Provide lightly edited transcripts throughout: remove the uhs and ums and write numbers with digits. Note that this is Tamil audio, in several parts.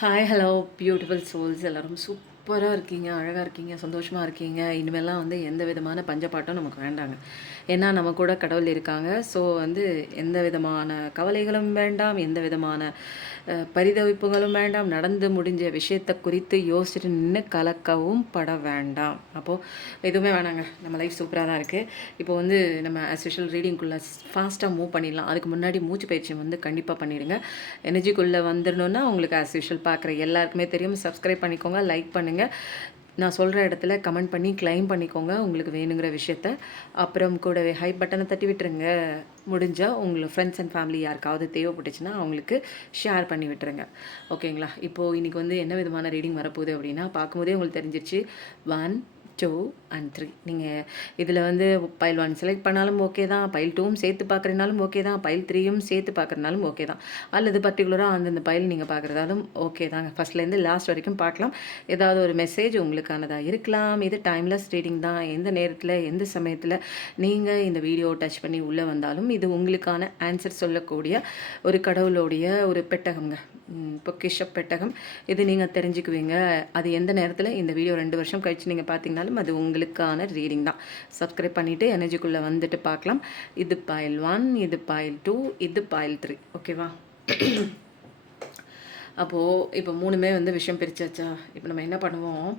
ஹாய் ஹலோ பியூட்டிஃபுல் சோல்ஸ் எல்லோரும் சூப்பராக இருக்கீங்க, அழகாக இருக்கீங்க, சந்தோஷமாக இருக்கீங்க. இனிமேலாம் வந்து எந்த விதமான பஞ்சப்பாட்டும் நமக்கு வேண்டாங்க. ஏன்னா நம்ம கூட கடவுள் இருக்காங்க. ஸோ வந்து எந்த விதமான கவலைகளும் வேண்டாம், எந்த விதமான பரிதவிப்புகளும் வேண்டாம். நடந்து முடிஞ்ச விஷயத்தை குறித்து யோசிச்சுட்டு நின்று கலக்கவும் பட வேண்டாம். அப்போது எதுவுமே வேணாங்க, நம்ம லைஃப் சூப்பராக தான் இருக்குது. இப்போ வந்து நம்ம ஆஸ் யூஷுவல் ரீடிங்குள்ளே ஃபாஸ்ட்டாக மூவ் பண்ணிடலாம். அதுக்கு முன்னாடி மூச்சு பயிற்சி வந்து கண்டிப்பாக பண்ணிடுங்க. எனர்ஜிக்குள்ளே வந்துடணுன்னா உங்களுக்கு ஆஸ் யூஷுவல் பார்க்குற எல்லாருக்குமே தெரியும். சப்ஸ்கிரைப் பண்ணிக்கோங்க, லைக் பண்ணுங்கள், நான் சொல்கிற இடத்துல கமெண்ட் பண்ணி கிளைம் பண்ணிக்கோங்க உங்களுக்கு வேணுங்கிற விஷயத்த. அப்புறம் கூடவே ஹை பட்டனை தட்டி விட்டுருங்க. முடிஞ்சால் உங்களுக்கு ஃப்ரெண்ட்ஸ் அண்ட் ஃபேமிலி யாருக்காவது தேவைப்பட்டுச்சுன்னா அவங்களுக்கு ஷேர் பண்ணி விட்டுருங்க. ஓகேங்களா? இப்போது இன்றைக்கி வந்து என்ன விதமான ரீடிங் வரப்போகுது அப்படின்னா, பார்க்கும்போதே உங்களுக்கு தெரிஞ்சிருச்சு. 1 2 and 3. நீங்கள் இதில் வந்து பைல் 1 செலக்ட் பண்ணாலும் ஓகே தான், பைல் 2ம் சேர்த்து பார்க்குறதுனாலும் ஓகே தான், பைல் 3யும் சேர்த்து பார்க்குறதுனாலும் ஓகே தான், அல்லது பர்டிகுலராக அந்தந்த பைல் நீங்கள் பார்க்குறதாலும் ஓகே தாங்க. ஃபஸ்ட்லேருந்து லாஸ்ட் வரைக்கும் பார்க்கலாம். ஏதாவது ஒரு மெசேஜ் உங்களுக்கானதாக இருக்கலாம். இது டைம்லெஸ் ரீடிங் தான். எந்த நேரத்தில் எந்த சமயத்தில் நீங்கள் இந்த வீடியோ டச் பண்ணி உள்ளே வந்தாலும் இது உங்களுக்கான ஆன்சர் சொல்லக்கூடிய ஒரு கடவுளுடைய ஒரு பெட்டகம்ங்க, பொக்கிஷ பெட்டகம். இது நீங்கள் தெரிஞ்சுக்குவீங்க. அது எந்த நேரத்தில் இந்த வீடியோ 2 வருஷம் கழித்து நீங்கள் பார்த்தீங்கனாலும் அது உங்களுக்கான ரீடிங் தான். சப்ஸ்கிரைப் பண்ணிவிட்டு எனர்ஜிக்குள்ளே வந்துட்டு பார்க்கலாம். இது பைல் 1, இது பைல் 2, இது பைல் 3. ஓகேவா? அப்போது இப்போ 3மே வந்து விஷயம் பிரிச்சாச்சா? இப்போ நம்ம என்ன பண்ணுவோம்?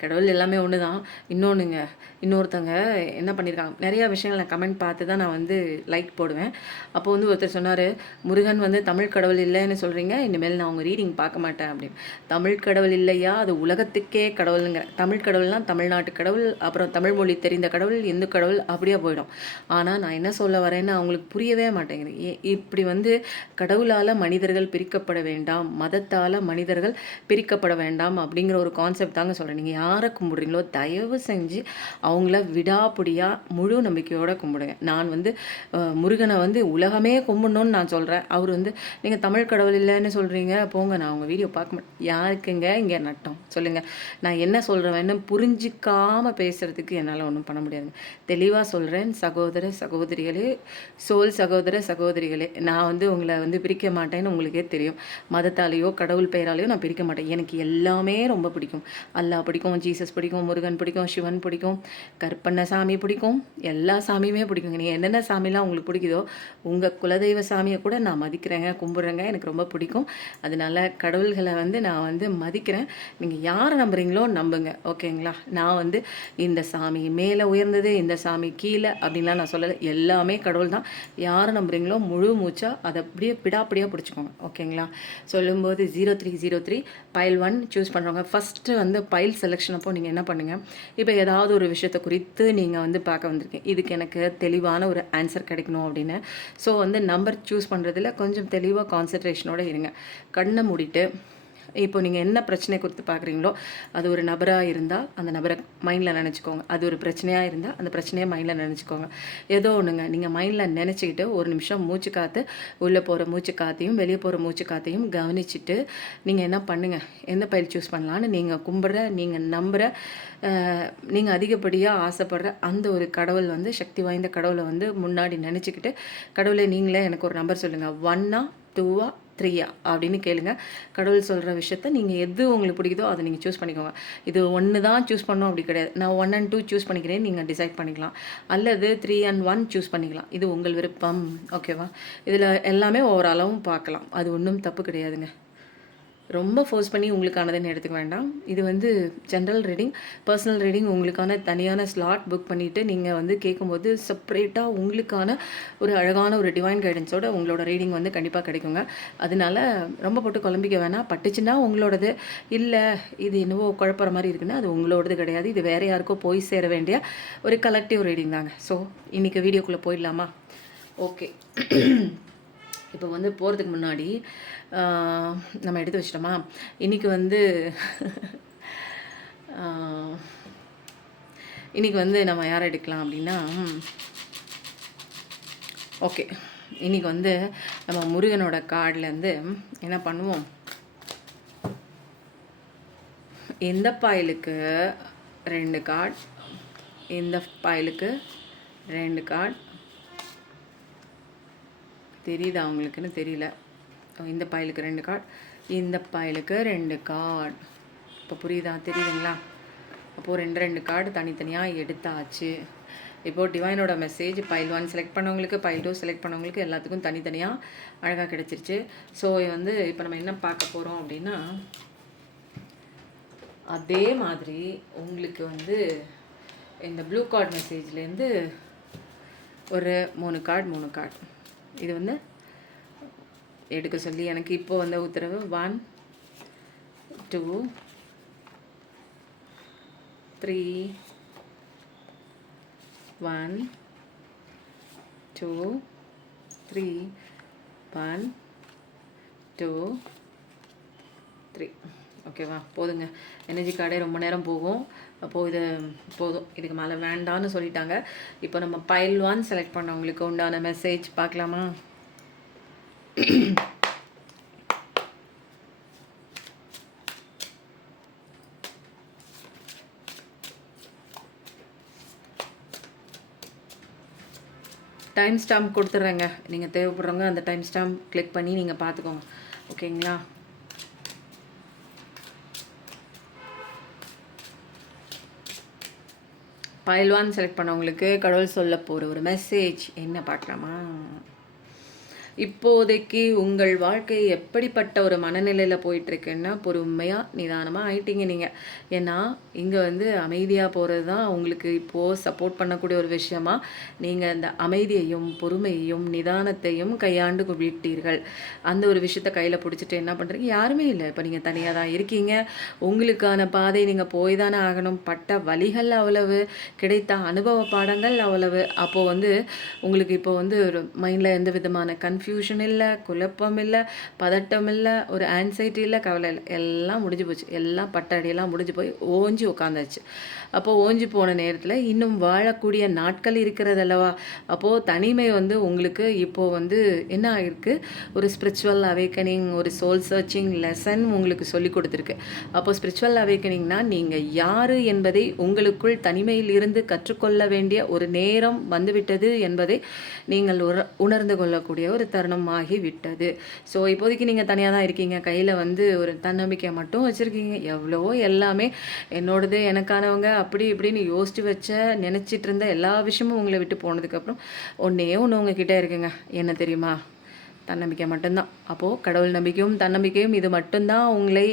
கடவுள் எல்லாமே ஒன்று தான். இன்னொன்றுங்க, இன்னொருத்தங்க என்ன பண்ணியிருக்காங்க, நிறையா விஷயங்கள் நான் கமெண்ட் பார்த்து தான் நான் வந்து லைக் போடுவேன். அப்போ வந்து ஒருத்தர் சொன்னார், முருகன் வந்து தமிழ் கடவுள் இல்லைன்னு சொல்கிறீங்க, இனிமேல் நான் உங்கள் ரீடிங் பார்க்க மாட்டேன் அப்படின்னு. தமிழ் கடவுள் இல்லையா, அது உலகத்துக்கே கடவுளுங்கிற. தமிழ் கடவுள்னால் தமிழ்நாட்டு கடவுள், அப்புறம் தமிழ் மொழி தெரிந்த கடவுள், இந்து கடவுள், அப்படியே போயிடும். ஆனால் நான் என்ன சொல்ல வரேன்னு அவங்களுக்கு புரியவே மாட்டேங்குது. இப்படி வந்து கடவுளால் மனிதர்கள் பிரிக்கப்பட வேண்டாம், மதத்தால் மனிதர்கள் பிரிக்கப்பட வேண்டாம் அப்படிங்கிற ஒரு கான்செப்ட் தாங்க சொல்கிறேன். நீங்கள் யாரை கும்பிட்றீங்களோ தயவு செஞ்சு அவங்கள விடாப்பிடியாக முழு நம்பிக்கையோடு கும்பிடுங்க. நான் வந்து முருகனை வந்து உலகமே கும்பிடணும்னு நான் சொல்கிறேன். அவர் வந்து நீங்கள் தமிழ் கடவுள் இல்லைன்னு சொல்கிறீங்க, போங்க நான் அவங்க வீடியோ பார்க்க மாட்டேன். யாருக்குங்க இங்கே நட்டம் சொல்லுங்கள்? நான் என்ன சொல்கிறேன்னு புரிஞ்சிக்காமல் பேசுகிறதுக்கு என்னால் ஒன்றும் பண்ண முடியாதுங்க. தெளிவாக சொல்கிறேன் சகோதர சகோதரிகளே, சோல் சகோதர சகோதரிகளே, நான் வந்து உங்களை வந்து பிரிக்க மாட்டேன்னு உங்களுக்கே தெரியும். மதத்தாலேயோ கடவுள் பெயராலேயோ நான் பிரிக்க மாட்டேன். எனக்கு எல்லாமே ரொம்ப பிடிக்கும். அல்லாஹ் பிடிக்கும், ஜீசஸ் பிடிக்கும், முருகன் பிடிக்கும், சிவன் பிடிக்கும், கருப்பண்ண சாமி பிடிக்கும், எல்லா சாமியுமே பிடிக்குங்க. நீங்கள் என்னென்ன சாமிலாம் உங்களுக்கு பிடிக்குதோ உங்கள் குலதெய்வ சாமியை கூட நான் மதிக்கிறேங்க, கும்பிட்றேங்க. எனக்கு ரொம்ப பிடிக்கும். அதனால கடவுள்களை வந்து நான் வந்து மதிக்கிறேன். நீங்கள் யாரை நம்புறீங்களோ நம்புங்க. ஓகேங்களா? நான் வந்து இந்த சாமி மேலே உயர்ந்தது, இந்த சாமி கீழே அப்படின்லாம் நான் சொல்லலை. எல்லாமே கடவுள் தான். யாரை நம்புறீங்களோ முழு மூச்சா அதை அப்படியே பிடாப்பிடியாக பிடிச்சிக்கோங்க. ஓகேங்களா? சொல்லும்போது 0303 பைல் 1 சூஸ் பண்ணுறவங்க ஃபஸ்ட்டு வந்து பைல் செலெக்ஷன் அப்போ நீங்கள் என்ன பண்ணுங்கள், இப்போ ஏதாவது ஒரு விஷயத்தை குறித்து நீங்கள் வந்து பார்க்க வந்திருக்கீங்க, இதுக்கு எனக்கு தெளிவான ஒரு ஆன்சர் கிடைக்கணும் அப்படின்னு. ஸோ வந்து நம்பர் சூஸ் பண்ணுறதுல கொஞ்சம் தெளிவாக கான்சன்ட்ரேஷனோடு இருங்க. கண்ணை மூடிட்டு இப்போ நீங்கள் என்ன பிரச்சனை குறித்து பார்க்குறீங்களோ அது ஒரு நபராக இருந்தால் அந்த நபரை மைண்டில் நினச்சிக்கோங்க. அது ஒரு பிரச்சனையாக இருந்தால் அந்த பிரச்சனையை மைண்டில் நினச்சிக்கோங்க. ஏதோ ஒன்றுங்க நீங்கள் மைண்டில் நினச்சிக்கிட்டு ஒரு நிமிஷம் மூச்சு காற்று, உள்ளே போகிற மூச்சு காற்றையும் வெளியே போகிற மூச்சு காற்றையும் கவனிச்சுட்டு நீங்கள் என்ன பண்ணுங்கள், எந்த பயிர் சூஸ் பண்ணலான்னு நீங்கள் கும்பிட்ற, நீங்கள் நம்புகிற, நீங்கள் அதிகப்படியாக ஆசைப்படுற அந்த ஒரு கடவுள் வந்து சக்தி வாய்ந்த கடவுளை வந்து முன்னாடி நினச்சிக்கிட்டு, கடவுளை நீங்களே எனக்கு ஒரு நம்பர் சொல்லுங்கள், 1ஆ 2ஆ 3ஆ அப்படின்னு கேளுங்க. கடவுள் சொல்கிற விஷயத்த நீங்கள் எது உங்களுக்கு பிடிக்குதோ அதை நீங்கள் சூஸ் பண்ணிக்கோங்க. இது 1 தான் சூஸ் பண்ணணும் அப்படி கிடையாது. நான் 1 and 2 சூஸ் பண்ணிக்கிறேன், நீங்கள் டிசைட் பண்ணிக்கலாம். அல்லது 3 and 1 சூஸ் பண்ணிக்கலாம். இது உங்கள் விருப்பம். ஓகேவா? இதில் எல்லாமே ஓரளவும் பார்க்கலாம். அது ஒன்றும் தப்பு கிடையாதுங்க. ரொம்ப ஃபோர்ஸ் பண்ணி உங்களுக்கானதுன்னு எடுத்துக்க வேண்டாம். இது வந்து ஜென்ரல் ரீடிங், பர்சனல் ரீடிங். உங்களுக்கான தனியான ஸ்லாட் புக் பண்ணிவிட்டு நீங்கள் வந்து கேட்கும்போது செப்பரேட்டாக உங்களுக்கான ஒரு அழகான ஒரு டிவைன் கைடன்ஸோட உங்களோட ரீடிங் வந்து கண்டிப்பாக கிடைக்குங்க. அதனால ரொம்ப போட்டு குழம்பிக்க வேணாம். பட்டுச்சுன்னா உங்களோடது, இல்லை இது என்னவோ குழப்பற மாதிரி இருக்குன்னா அது உங்களோடது கிடையாது. இது வேறு யாருக்கோ போய் சேர வேண்டிய ஒரு கலெக்டிவ் ரீடிங் தாங்க. ஸோ இன்றைக்கி வீடியோக்குள்ளே போயிடலாமா? ஓகே. இப்போ வந்து போகிறதுக்கு முன்னாடி நம்ம எடுத்து வச்சிட்டோமா, இன்றைக்கி வந்து இன்றைக்கி வந்து நம்ம யாரை எடுக்கலாம் அப்படின்னா, ஓகே, இன்றைக்கி வந்து நம்ம முருகனோட கார்ட்லேருந்து என்ன பண்ணுவோம், இந்த பாயிலுக்கு 2 கார்டு, இந்த பாயிலுக்கு 2 கார்டு. தெரியுதா அவங்களுக்குன்னு தெரியல. இந்த பைலுக்கு 2 கார்டு, இந்த பைலுக்கு 2 கார்டு. இப்போ புரியுதா, தெரியுதுங்களா? அப்போது 2 கார்டு தனித்தனியாக எடுத்தாச்சு. இப்போது டிவைனோட மெசேஜ் பைல் 1 செலக்ட் பண்ணவங்களுக்கு, பைல் 2 செலக்ட் பண்ணவங்களுக்கு எல்லாத்துக்கும் தனித்தனியாக அழகாக கிடச்சிருச்சு. ஸோ இப்போ நம்ம என்ன பார்க்க போகிறோம் அப்படின்னா, அதே மாதிரி உங்களுக்கு இந்த ப்ளூ கார்டு மெசேஜ்லேருந்து ஒரு 3 கார்டு இது எடுக்க சொல்லி எனக்கு இப்போ உத்தரவு 1 2 3 1 2 3 1 2 3. ஓகேவா? போதுங்க. எனர்ஜி கார்டே ரொம்ப நேரம் போகும். அப்போது இது போதும், இதுக்கு மேலே வேண்டான்னு சொல்லிட்டாங்க. இப்போ நம்ம பைல் 1 செலக்ட் பண்ணவங்களுக்கு உண்டான மெசேஜ் பார்க்கலாமா? டைம் ஸ்டாம்ப் கொடுத்துட்றேங்க. நீங்கள் தேவைப்படுறவங்க அந்த டைம் ஸ்டாம்ப் கிளிக் பண்ணி நீங்கள் பார்த்துக்கோங்க. ஓகேங்களா? பைல் 1 செலக்ட் பண்ணவங்களுக்கு கடவுள் சொல்ல போகிற ஒரு மெசேஜ் என்ன பார்க்கலாமா? இப்போதைக்கு உங்கள் வாழ்க்கை எப்படிப்பட்ட ஒரு மனநிலையில் போயிட்டுருக்குன்னா, பொறுமையாக நிதானமாக ஆயிட்டீங்க நீங்கள். ஏன்னா இங்கே அமைதியாக போகிறது தான் உங்களுக்கு இப்போது சப்போர்ட் பண்ணக்கூடிய ஒரு விஷயமா நீங்கள் அந்த அமைதியையும் பொறுமையையும் நிதானத்தையும் கையாண்டு விட்டீர்கள். அந்த ஒரு விஷயத்தை கையில் பிடிச்சிட்டு என்ன பண்ணுறீங்க? யாருமே இல்லை. இப்போ நீங்கள் தனியாக தான் இருக்கீங்க. உங்களுக்கான பாதை நீங்கள் போய் தானே ஆகணும். பட்ட வழிகள் அவ்வளவு, கிடைத்த அனுபவ பாடங்கள் அவ்வளவு. அப்போது உங்களுக்கு இப்போ ஒரு மைண்டில் எந்த விதமான கன்ஃபியூஷன் இல்லை, குழப்பம் இல்லை, பதட்டம் இல்லை, ஒரு ஆன்சைட்டி இல்லை, கவலை இல்லை. எல்லாம் முடிஞ்சு போச்சு. எல்லாம் பட்டடியெல்லாம் முடிஞ்சு போய் ஓஞ்சி உட்காந்தாச்சு. அப்போது ஓஞ்சி போன நேரத்தில் இன்னும் வாழக்கூடிய நாட்கள் இருக்கிறது அல்லவா? அப்போது தனிமை உங்களுக்கு இப்போது என்ன ஆகிருக்கு? ஒரு ஸ்பிரிச்சுவல் அவேக்கனிங், ஒரு சோல் சர்ச்சிங் லெசன் உங்களுக்கு சொல்லி கொடுத்துருக்கு. அப்போது ஸ்பிரிச்சுவல் அவேக்கனிங்னா நீங்கள் யார் என்பதை உங்களுக்குள் தனிமையில் இருந்து கற்றுக்கொள்ள வேண்டிய ஒரு நேரம் வந்துவிட்டது என்பதை நீங்கள் உணர்ந்து கொள்ளக்கூடிய ஒரு தருணமாகி விட்டது. ஸோ இப்போதைக்கு நீங்கள் தனியாக தான் இருக்கீங்க. கையில் ஒரு தன்னம்பிக்கை மட்டும் வச்சுருக்கீங்க. எவ்வளவோ எல்லாமே என்னோடது, எனக்கானவங்க, அப்படி இப்படின்னு யோசித்து நினச்சிட்டு இருந்த எல்லா விஷயமும் உங்களை விட்டு போனதுக்கப்புறம் ஒன்றே ஒன்று உங்ககிட்ட இருக்குங்க. என்ன தெரியுமா? தன்னம்பிக்கை மட்டும்தான். அப்போது கடவுள் நம்பிக்கையும் தன்னம்பிக்கையும் இது மட்டும்தான் உங்களை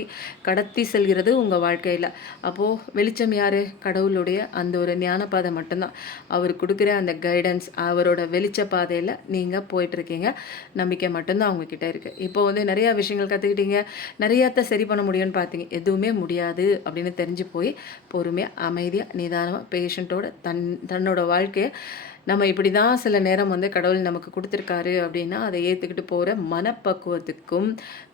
கடத்தி செல்கிறது உங்கள் வாழ்க்கையில். அப்போது வெளிச்சம் யார்? கடவுளுடைய அந்த ஒரு ஞானப்பாதை மட்டும்தான். அவர் கொடுக்குற அந்த கைடன்ஸ், அவரோட வெளிச்ச பாதையில் நீங்கள் போயிட்டுருக்கீங்க. நம்பிக்கை மட்டும்தான் அவங்கக்கிட்ட இருக்குது. இப்போது நிறையா விஷயங்கள் கற்றுக்கிட்டீங்க. நிறையாத்த சரி பண்ண முடியும்னு பார்த்தீங்க. எதுவுமே முடியாது அப்படின்னு தெரிஞ்சு போய் பொறுமையாக அமைதியாக நிதானமாக பேஷண்ட்டோட தன்னோட வாழ்க்கையை நம்ம இப்படி தான் சில நேரம் கடவுள் நமக்கு கொடுத்துருக்காரு அப்படின்னா அதை ஏற்றுக்கிட்டு போகிற மனப்பக்குவத்துக்கும்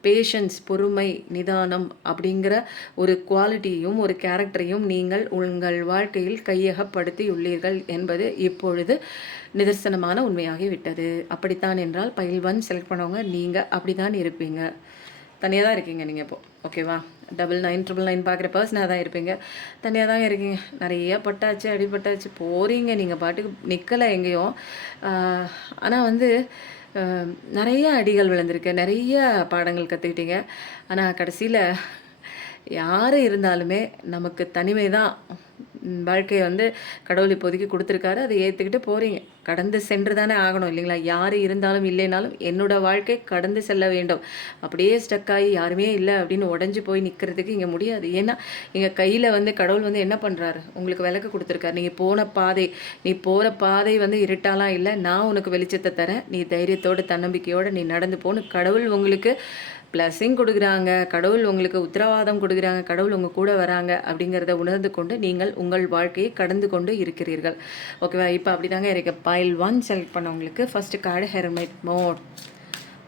பேஷன்ஸ், பொறுமை, நிதானம் அப்படிங்கிற ஒரு குவாலிட்டியும் ஒரு கேரக்டரையும் நீங்கள் உங்கள் வாழ்க்கையில் கையகப்படுத்தி உள்ளீர்கள் என்பது இப்பொழுது நிதர்சனமான உண்மையாகி விட்டது. அப்படித்தான் என்றால் பைல் 1 செலக்ட் பண்ணவங்க நீங்கள் அப்படி தான் இருப்பீங்க. தனியாக தான் இருக்கீங்க நீங்கள் இப்போது. ஓகேவா? 9999 பார்க்குற பர்சனாக தான் இருப்பீங்க. தனியாக தான் இருக்கீங்க. நிறைய பட்டாச்சு, அடிபட்டாச்சு, போகிறீங்க. நீங்கள் பாட்டுக்கு நிற்கலை எங்கேயும். ஆனால் நிறைய அடிகள் விழுந்திருக்கு, நிறைய பாடங்கள் கற்றுக்கிட்டீங்க. ஆனால் கடைசியில் யார் இருந்தாலுமே நமக்கு தனிமை தான் வாழ்க்கையை கடவுள் இப்போதைக்கு கொடுத்துருக்காரு. அதை ஏற்றுக்கிட்டு போகிறீங்க. கடந்து சென்று தானே ஆகணும் இல்லைங்களா? யார் இருந்தாலும் இல்லைனாலும் என்னோடய வாழ்க்கை கடந்து செல்ல வேண்டும். அப்படியே ஸ்டக்காகி யாருமே இல்லை அப்படின்னு உடஞ்சி போய் நிற்கிறதுக்கு இங்கே முடியாது. ஏன்னா எங்கள் கையில் கடவுள் என்ன பண்ணுறாரு? உங்களுக்கு விளக்கு கொடுத்துருக்காரு. நீங்கள் போன பாதை, நீ போகிற பாதை இருட்டாலாம் இல்லை. நான் உனக்கு வெளிச்சத்தை தரேன். நீ தைரியத்தோடு தன்னம்பிக்கையோடு நீ நடந்து போகணும். கடவுள் உங்களுக்கு பிளஸ்ஸிங் கொடுக்குறாங்க, கடவுள் உங்களுக்கு உத்தரவாதம் கொடுக்குறாங்க, கடவுள் உங்கள் கூட வராங்க அப்படிங்கிறத உணர்ந்து கொண்டு நீங்கள் உங்கள் வாழ்க்கையை கடந்து கொண்டு இருக்கிறீர்கள். ஓகேவா? இப்போ அப்படி தாங்க இருக்கு. பைல் 1 செலக்ட் பண்ணவங்களுக்கு ஃபஸ்ட்டு கார்டு ஹெர்மைட் மோட்.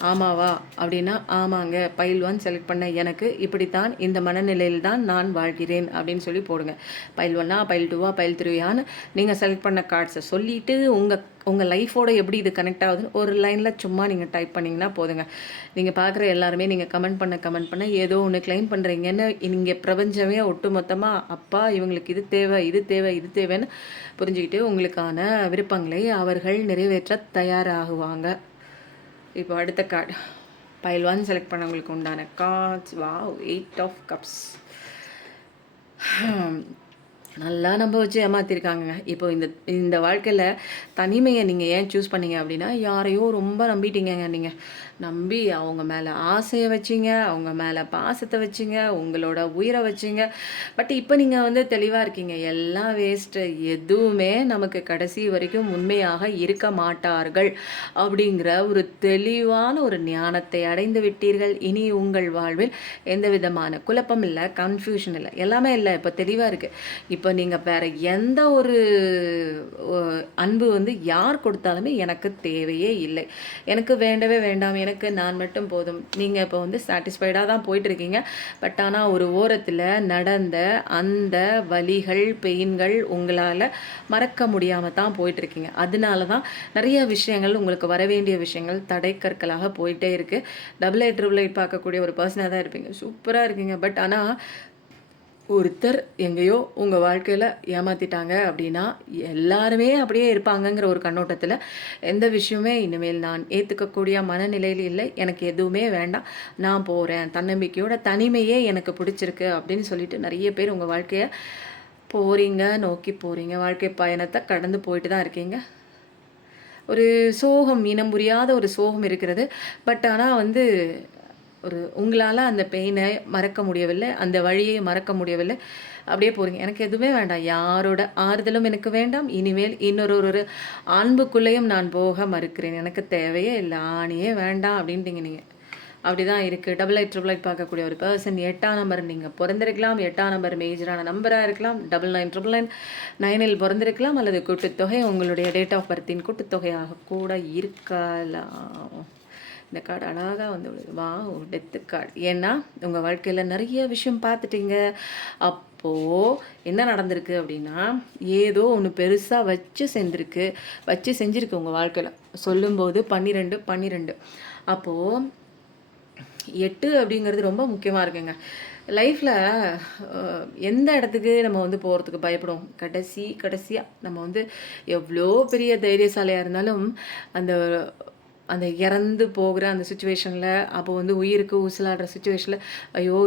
ஆமாவா அப்படின்னா ஆமாங்க, பைல் 1 செலக்ட் பண்ண எனக்கு இப்படித்தான், இந்த மனநிலையில் தான் நான் வாழ்கிறேன் அப்படின்னு சொல்லி போடுங்க. பைல் 1ஆ, பைல் 2ஆ, பைல் 3ஆன்னு நீங்கள் செலக்ட் பண்ண கார்ட்ஸை சொல்லிவிட்டு உங்கள் லைஃபோட எப்படி இது கனெக்ட் ஆகுதுன்னு ஒரு லைனில் சும்மா நீங்கள் டைப் பண்ணிங்கன்னா போதுங்க. நீங்கள் பார்க்குற எல்லாருமே நீங்கள் கமெண்ட் பண்ண ஏதோ ஒன்று கிளைம் பண்ணுறீங்கன்னு இங்கே பிரபஞ்சமே ஒட்டுமொத்தமாக அப்பா இவங்களுக்கு இது தேவை, இது தேவை, இது தேவைன்னு புரிஞ்சுக்கிட்டு உங்களுக்கான விருப்பங்களை அவர்கள் நிறைவேற்ற தயாராகுவாங்க. இப்போ அடுத்த கார்டு பைல் 1 செலக்ட் பண்ணவங்களுக்கு உண்டான கார்ட்ஸ். Wow, 8 of cups. நல்லா நம்ப வச்சு ஏமாத்திருக்காங்கங்க. இப்போ இந்த இந்த வாழ்க்கையில தனிமையை நீங்கள் ஏன் சூஸ் பண்ணீங்க அப்படின்னா, யாரையோ ரொம்ப நம்பிட்டீங்கங்க நீங்கள். நம்பி அவங்க மேலே ஆசையை வச்சிங்க, அவங்க மேலே பாசத்தை வச்சிங்க, உங்களோட உயிரை வச்சிங்க. பட் இப்போ நீங்கள் வந்து தெளிவாக இருக்கீங்க, எல்லாம் வேஸ்ட்டு, எதுவுமே நமக்கு கடைசி வரைக்கும் உண்மையாக இருக்க மாட்டார்கள் அப்படிங்கிற ஒரு தெளிவான ஒரு ஞானத்தை அடைந்து விட்டீர்கள். இனி உங்கள் வாழ்வில் எந்த விதமான குழப்பம் இல்லை, கன்ஃபியூஷன் இல்லை, எல்லாமே இல்லை. இப்போ தெளிவாக இருக்குது. இப்போ நீங்கள் வேறு எந்த ஒரு அன்பு வந்து யார் கொடுத்தாலுமே எனக்கு தேவையே இல்லை, எனக்கு வேண்டவே வேண்டாம், எனக்கு நான் மட்டும் போதும். நீங்கள் இப்போ வந்து சாட்டிஸ்ஃபைடாக தான் போயிட்டுருக்கீங்க. பட் ஆனால் ஒரு ஓரத்தில் நடந்த அந்த வலிகள், பெயின்கள் உங்களால் மறக்க முடியாமல் தான் போயிட்டுருக்கீங்க. அதனால தான் நிறைய விஷயங்கள், உங்களுக்கு வர வேண்டிய விஷயங்கள் தடைக்கற்களாக போயிட்டே இருக்குது. டபுள் எயிட் ட்ரிபிள் எயிட் பார்க்கக்கூடிய ஒரு பர்சனாக தான் இருப்பீங்க. சூப்பராக இருக்கீங்க. பட் ஆனால் ஒருத்தர் எங்கேயோ உங்கள் வாழ்க்கையில் ஏமாற்றிட்டாங்க அப்படின்னா எல்லாருமே அப்படியே இருப்பாங்கங்கிற ஒரு கண்ணோட்டத்தில் எந்த விஷயமே இனிமேல் நான் ஏற்றுக்கக்கூடிய மனநிலையில் இல்லை, எனக்கு எதுவுமே வேண்டாம், நான் போகிறேன், தன்னம்பிக்கையோட தனிமையே எனக்கு பிடிச்சிருக்கு அப்படின்னு சொல்லிட்டு நிறைய பேர் உங்கள் வாழ்க்கையை நோக்கி போகிறீங்க. வாழ்க்கை பயணத்தை கடந்து போயிட்டு தான் இருக்கீங்க. ஒரு சோகம், இனம் புரியாத ஒரு சோகம் இருக்கிறது. பட் ஆனால் வந்து ஒரு உங்களால் அந்த பெயினை மறக்க முடியவில்லை, அந்த வழியை மறக்க முடியவில்லை, அப்படியே போகிறீங்க. எனக்கு எதுவுமே வேண்டாம், யாரோட ஆறுதலும் எனக்கு வேண்டாம், இனிமேல் இன்னொரு அன்புக்குள்ளேயும் நான் போக மறுக்கிறேன், எனக்கு தேவையே இல்லை, ஆணியே வேண்டாம் அப்படின்ட்டீங்க நீங்கள். அப்படி தான் இருக்குது. டபுள் எயிட் ட்ரிபிள் எயிட் பார்க்கக்கூடிய ஒரு பர்சன், 8ஆம் நம்பர் நீங்கள் பிறந்திருக்கலாம், 8ஆம் நம்பர் மேஜரான நம்பராக இருக்கலாம், 9999 9இல் பிறந்திருக்கலாம், அல்லது கூட்டுத்தொகை உங்களுடைய டேட் ஆஃப் பர்த்தின் கூட்டுத்தொகையாக கூட இருக்கலாம். இந்த கார்டு அழகாக வந்து வா டெத்து கார்டு. ஏன்னா உங்கள் வாழ்க்கையில் நிறைய விஷயம் பார்த்துட்டீங்க. அப்போது என்ன நடந்திருக்கு அப்படின்னா, ஏதோ ஒன்று பெருசாக வச்சு செஞ்சுருக்கு உங்கள் வாழ்க்கையில். சொல்லும்போது 12 அப்போது 8 அப்படிங்கிறது ரொம்ப முக்கியமாக இருக்குங்க லைஃப்பில். எந்த இடத்துக்கு நம்ம வந்து போகிறதுக்கு பயப்படுவோம், கடைசியாக நம்ம வந்து எவ்வளோ பெரிய தைரியசாலியாக இருந்தாலும் அந்த அந்த இறந்து போகிற அந்த சுச்சுவேஷனில், அப்போ வந்து உயிருக்கு ஊசலாடுற சுச்சுவேஷனில், ஐயோ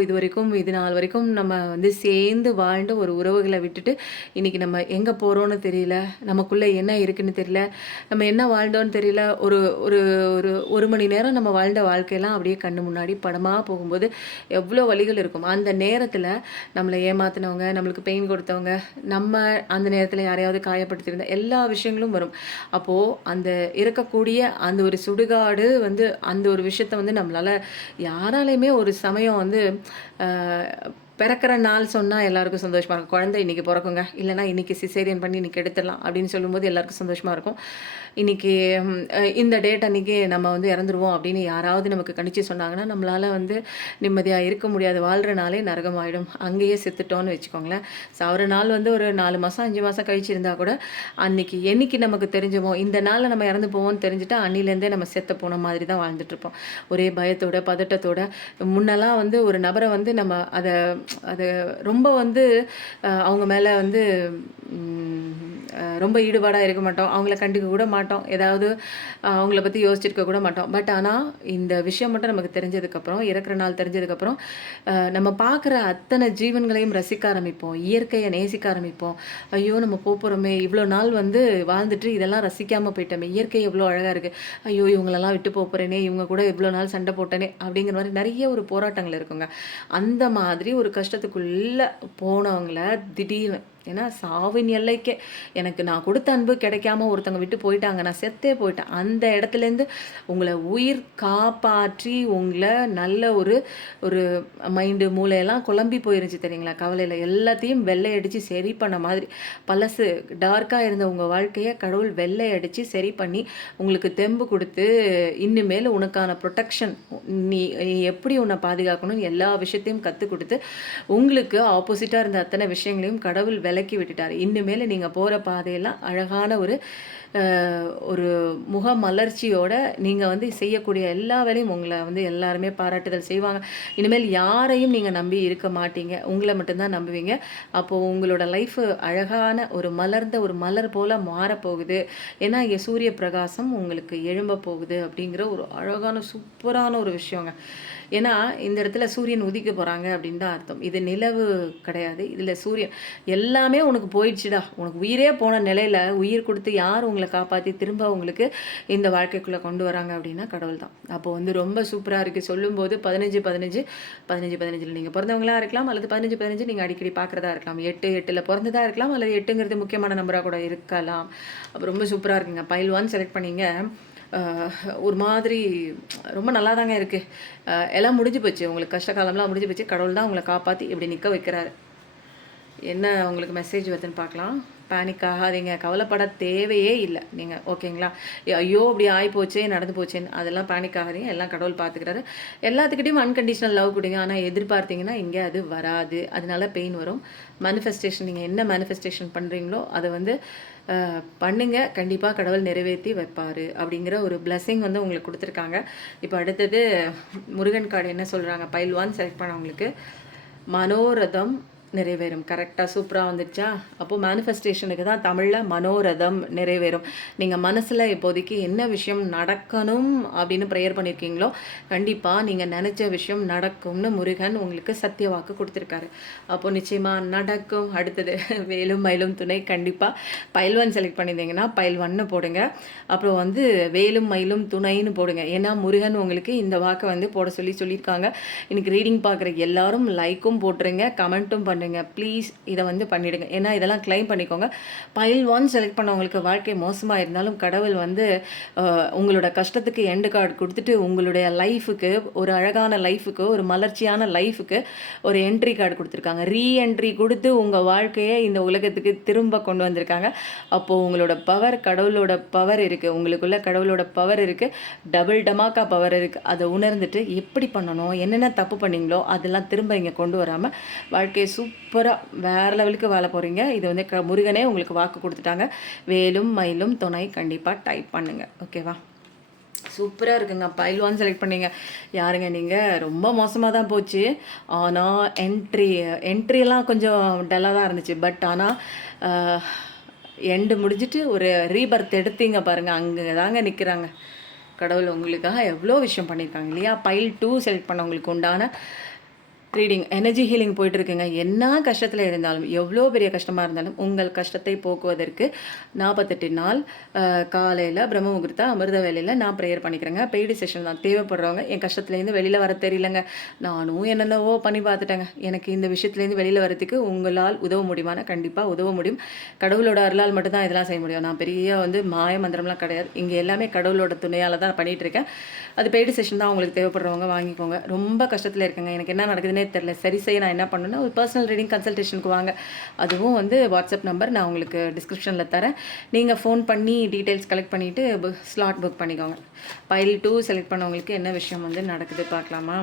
இது நாள் வரைக்கும் நம்ம வந்து சேர்ந்து வாழ்ந்த ஒரு உறவுகளை விட்டுட்டு இன்றைக்கி நம்ம எங்கே போகிறோன்னு தெரியல, நமக்குள்ளே என்ன இருக்குன்னு தெரியல, நம்ம என்ன வாழ்ந்தோன்னு தெரியல, ஒரு ஒரு ஒரு ஒரு மணி நேரம் நம்ம வாழ்ந்த வாழ்க்கையெல்லாம் அப்படியே கண்ணு முன்னாடி படமாக போகும்போது எவ்வளோ வழிகள் இருக்கும். அந்த நேரத்தில் நம்மளை ஏமாற்றினவங்க, நம்மளுக்கு பெயின் கொடுத்தவங்க, நம்ம அந்த நேரத்தில் யாரையாவது காயப்படுத்தியிருந்த எல்லா விஷயங்களும் வரும். அப்போது அந்த இருக்கக்கூடிய அந்த ஒரு சுடுகாடு வந்து அந்த ஒரு விஷயத்த வந்து நம்மளால் யாராலையுமே ஒரு சமயம் வந்து பிறக்கிற நாள் சொன்னால் எல்லாருக்கும் சந்தோஷமாக இருக்கும். குழந்தை இன்றைக்கி பிறக்குங்க, இல்லைனா இன்றைக்கி சிசேரியன் பண்ணி இன்றைக்கி எடுத்துடலாம் அப்படின்னு சொல்லும்போது எல்லாருக்கும் சந்தோஷமாக இருக்கும். இன்றைக்கி இந்த டேட் அன்றைக்கி நம்ம வந்து இறந்துருவோம் அப்படின்னு யாராவது நமக்கு கணிச்சு சொன்னாங்கன்னா நம்மளால் வந்து நிம்மதியாக இருக்க முடியாது. வாழ்கிற நாளே நரகமாயிடும். அங்கேயே செத்துட்டோன்னு வச்சுக்கோங்களேன். சாவர நாள் வந்து ஒரு 4 மாதம் 5 மாதம் கழிச்சு இருந்தால் கூட அன்றைக்கி என்னைக்கு நமக்கு தெரிஞ்சமோ இந்த நாளில் நம்ம இறந்து போவோம்னு தெரிஞ்சுட்டு அன்னிலேருந்தே நம்ம செத்த போன மாதிரி தான் வாழ்ந்துட்டுருப்போம். ஒரே பயத்தோட பதட்டத்தோட. முன்னெல்லாம் வந்து ஒரு நபரை வந்து நம்ம அது ரொம்ப வந்து அவங்க மேலே வந்து ரொம்ப ஈடுபாடாக இருக்க மாட்டோம், அவங்கள கண்டுக்க கூட மாட்டோம், ஏதாவது அவங்கள பற்றி யோசிச்சிருக்க கூட மாட்டோம். பட் ஆனால் இந்த விஷயம் மட்டும் நமக்கு தெரிஞ்சதுக்கப்புறம், இறக்குற நாள் தெரிஞ்சதுக்கப்புறம் நம்ம பார்க்குற அத்தனை ஜீவன்களையும் ரசிக்க ஆரம்பிப்போம், இயற்கையை நேசிக்க ஆரம்பிப்போம். ஐயோ நம்ம போகிறோமே, இவ்வளோ நாள் வந்து வாழ்ந்துட்டு இதெல்லாம் ரசிக்காமல் போயிட்டோமே, இயற்கை எவ்வளோ அழகாக இருக்குது, ஐயோ இவங்களெல்லாம் விட்டு போகிறேனே, இவங்க கூட இவ்வளோ நாள் சண்டை போட்டேனே அப்படிங்கிற மாதிரி நிறைய ஒரு போராட்டங்கள் இருக்குங்க. அந்த மாதிரி ஒரு கஷ்டத்துக்குள்ளே போனவங்கள திடீர்னு, ஏன்னா சாவின் எல்லைக்கே எனக்கு நான் கொடுத்த அன்பு கிடைக்காம ஒருத்தவங்க விட்டு போயிட்டாங்க, நான் செத்தே போயிட்டேன், அந்த இடத்துலேருந்து உங்களை உயிர் காப்பாற்றி உங்களை நல்ல ஒரு மைண்டு மூளையெல்லாம் குழம்பி போயிருந்துச்சு தெரியுங்களா, கவலையில் எல்லாத்தையும் வெள்ளை அடித்து சரி பண்ண மாதிரி, பழசு டார்க்காக இருந்த உங்கள் வாழ்க்கையை கடவுள் வெள்ளை அடித்து சரி பண்ணி உங்களுக்கு தெம்பு கொடுத்து இன்னுமேல் உனக்கான ப்ரொடெக்ஷன், நீ எப்படி உன்னை பாதுகாக்கணும்னு எல்லா விஷயத்தையும் கற்றுக் கொடுத்து உங்களுக்கு ஆப்போசிட்டாக இருந்த அத்தனை விஷயங்களையும் கடவுள் விலக்கி விட்டுட்டார். இனிமேல் நீங்கள் போகிற பாதையெல்லாம் அழகான ஒரு முக மலர்ச்சியோட நீங்கள் வந்து செய்யக்கூடிய எல்லா வேலையும் உங்களை வந்து எல்லாருமே பாராட்டுதல் செய்வாங்க. இனிமேல் யாரையும் நீங்கள் நம்பி இருக்க மாட்டீங்க. உங்களை மட்டும்தான் நம்புவீங்க. அப்போது உங்களோட லைஃப் அழகான ஒரு மலர்ந்த ஒரு மலர் போல் மாறப்போகுது. ஏன்னா இங்கே சூரிய பிரகாசம் உங்களுக்கு எழும்ப போகுது அப்படிங்கிற ஒரு அழகான சூப்பரான ஒரு விஷயங்க. ஏன்னா இந்த இடத்துல சூரியன் உதிக்க போகிறாங்க அப்படின்னு தான் அர்த்தம். இது நிலவு கிடையாது, இதில் சூரியன். எல்லாமே உனக்கு போயிடுச்சுடா, உனக்கு உயிரே போன நிலையில் உயிர் கொடுத்து யார் உங்களை காப்பாற்றி திரும்ப உங்களுக்கு இந்த வாழ்க்கைக்குள்ளே கொண்டு வராங்க அப்படின்னா கடவுள் தான். அப்போ வந்து ரொம்ப சூப்பராக இருக்குது. சொல்லும்போது 15-15 நீங்கள் பிறந்தவங்களாக இருக்கலாம், அல்லது 15-15 நீங்கள் அடிக்கடி பார்க்குறதா இருக்கலாம், 8-8 பிறந்ததாக இருக்கலாம், அல்லது 8ங்கிறது முக்கியமான நம்பராக கூட இருக்கலாம். அப்போ ரொம்ப சூப்பராக இருக்குங்க. பைல் 1 செலக்ட் பண்ணிங்க. ஒரு மாதிரி ரொம்ப நல்லா தாங்க இருக்குது. எல்லாம் முடிஞ்சு போச்சு, உங்களுக்கு கஷ்ட காலம்லாம் முடிஞ்சு போச்சு. கடவுள் தான் உங்களை காப்பாற்றி இப்படி நிற்க வைக்கிறாரு. என்ன உங்களுக்கு மெசேஜ் வருதுன்னு பார்க்கலாம். பேனிக் ஆகாதீங்க, கவலைப்பட தேவையே இல்லை நீங்கள், ஓகேங்களா? ஐயோ இப்படி ஆகிப்போச்சே, நடந்து போச்சேன்னு அதெல்லாம் பேனிக் ஆகாதீங்க. எல்லாம் கடவுள் பார்த்துக்கிறாரு. எல்லாத்துக்கிட்டையும் அன்கண்டிஷனல் லவ் கொடுங்க. ஆனால் எதிர்பார்த்தீங்கன்னா இங்கே அது வராது, அதனால பெயின் வரும். மேனிஃபெஸ்டேஷன், நீங்கள் என்ன மேனிஃபெஸ்டேஷன் பண்ணுறீங்களோ அதை வந்து பண்ணுங்க, கண்டிப்பாக கடவுள் நிறைவேற்றி வைப்பார் அப்படிங்கிற ஒரு பிளெஸிங் வந்து உங்களுக்கு கொடுத்துருக்காங்க. இப்போ அடுத்தது முருகன் கார்டு என்ன சொல்கிறாங்க? பைல் 1 செலக்ட் பண்ணவங்களுக்கு மனோரதம் நிறைவேறும். கரெக்டாக சூப்பராக வந்துடுச்சா? அப்போது மேனிஃபெஸ்டேஷனுக்கு தான் தமிழில் மனோரதம் நிறைவேறும். நீங்கள் மனசில் இப்போதைக்கு என்ன விஷயம் நடக்கணும் அப்படின்னு ப்ரேயர் பண்ணியிருக்கீங்களோ கண்டிப்பாக நீங்கள் நினச்ச விஷயம் நடக்கும்னு முருகன் உங்களுக்கு சத்திய வாக்கு கொடுத்துருக்காரு. அப்போது நிச்சயமாக நடக்கும். அடுத்தது வேலும் மயிலும் துணை. கண்டிப்பாக பைல் 1 செலக்ட் பண்ணியிருந்தீங்கன்னா பைல் 1 போடுங்க. அப்புறம் வந்து வேலும் மயிலும் துணைன்னு போடுங்க. ஏன்னா முருகன் உங்களுக்கு இந்த வாக்கை வந்து போட சொல்லியிருக்காங்க. இன்னைக்கு ரீடிங் பார்க்குற எல்லாரும் லைக்கும் போட்டுருங்க, கமெண்ட்டும் பண்ணுங்க ப்ளீஸ். இதை வந்து பண்ணிவிடுங்க, ஏன்னா இதெல்லாம் கிளைம் பண்ணிக்கோங்க. பைல் 1 செலக்ட் பண்ணவங்களுக்கு வாழ்க்கை மோசமாக இருந்தாலும் கடவுள் வந்து உங்களோட கஷ்டத்துக்கு எண்டு கார்டு கொடுத்துட்டு உங்களுடைய லைஃபுக்கு, ஒரு அழகான லைஃபுக்கு, ஒரு மலர்ச்சியான லைஃபுக்கு ஒரு என்ட்ரி கார்டு கொடுத்துருக்காங்க. ரீஎன்ட்ரி கொடுத்து உங்கள் வாழ்க்கையை இந்த உலகத்துக்கு திரும்ப கொண்டு வந்திருக்காங்க. அப்போது உங்களோட பவர், கடவுளோட பவர் இருக்குது, உங்களுக்குள்ள கடவுளோட பவர் இருக்குது, டபுள் டமாக்கா பவர் இருக்குது. அதை உணர்ந்துட்டு எப்படி பண்ணணும், என்னென்ன தப்பு பண்ணீங்களோ அதெல்லாம் திரும்ப இங்கே கொண்டு வராமல் வாழ்க்கையை சூப்பராக வேறு லெவலுக்கு வாழ போகிறீங்க. இது வந்து முருகனே உங்களுக்கு வாக்கு கொடுத்துட்டாங்க. வேலும் மயிலும் துணை கண்டிப்பாக டைப் பண்ணுங்கள், ஓகேவா? சூப்பராக இருக்குங்க. பைல் 1 செலக்ட் பண்ணிங்க. யாருங்க நீங்கள்? ரொம்ப மோசமாக தான் போச்சு. ஆனால் என்ட்ரியெல்லாம் கொஞ்சம் டல்லாக தான் இருந்துச்சு. பட் ஆனால் எண்டு முடிஞ்சிட்டு ஒரு ரீபர்த் எடுத்தீங்க பாருங்கள், அங்கே தாங்க நிற்கிறாங்க. கடவுள் உங்களுக்காக எவ்வளோ விஷயம் பண்ணியிருக்காங்க இல்லையா? பைல் 2 செலக்ட் பண்ணவங்களுக்கு உண்டான ரீடிங் எனர்ஜி ஹீலிங் போயிட்டுருக்குங்க. என்ன கஷ்டத்தில் இருந்தாலும், எவ்வளோ பெரிய கஷ்டமாக இருந்தாலும் உங்கள் கஷ்டத்தை போக்குவதற்கு 48 நாள் காலையில் பிரம்ம முகூர்த்த அமிர்த வேலையில் நான் ப்ரேயர் பண்ணிக்கிறேங்க. பெய்டு செஷன் தான். தேவைப்படுறவங்க, என் கஷ்டத்துலேருந்து வெளியில் வர தெரியலங்க, நானும் என்னென்னவோ பண்ணி பார்த்துட்டேங்க, எனக்கு இந்த விஷயத்துலேருந்து வெளியில் வரதுக்கு உங்களால் உதவ முடியுமானா கண்டிப்பாக உதவ முடியும். கடவுளோட அருளால் மட்டும்தான் இதெல்லாம் செய்ய முடியும். நான் பெரிய வந்து மாய மந்திரம்லாம் கிடையாது. இங்கே எல்லாமே கடவுளோட துணையால் தான் பண்ணிகிட்ருக்கேன். அது பெய்டு செஷன் தான். உங்களுக்கு தேவைப்படுறவங்க வாங்கிக்கோங்க. ரொம்ப கஷ்டத்தில் இருக்கேங்க, எனக்கு என்ன நடக்குதுன்னே தெரியல, சரி செய்ய நான் என்ன பண்ணணுன்னா ஒரு பர்சனல் ரீடிங் கன்சல்டேஷனுக்கு வாங்க. அதுவும் வந்து வாட்ஸ்அப் நம்பர் நான் உங்களுக்கு டிஸ்கிரிப்ஷனில் தரேன். நீங்கள் ஃபோன் பண்ணி டீட்டெயில்ஸ் கலெக்ட் பண்ணிவிட்டு ஸ்லாட் புக் பண்ணிக்கோங்க. பைல் 2 செலக்ட் பண்ணவங்களுக்கு என்ன விஷயம் வந்து நடக்குது பார்க்கலாமா?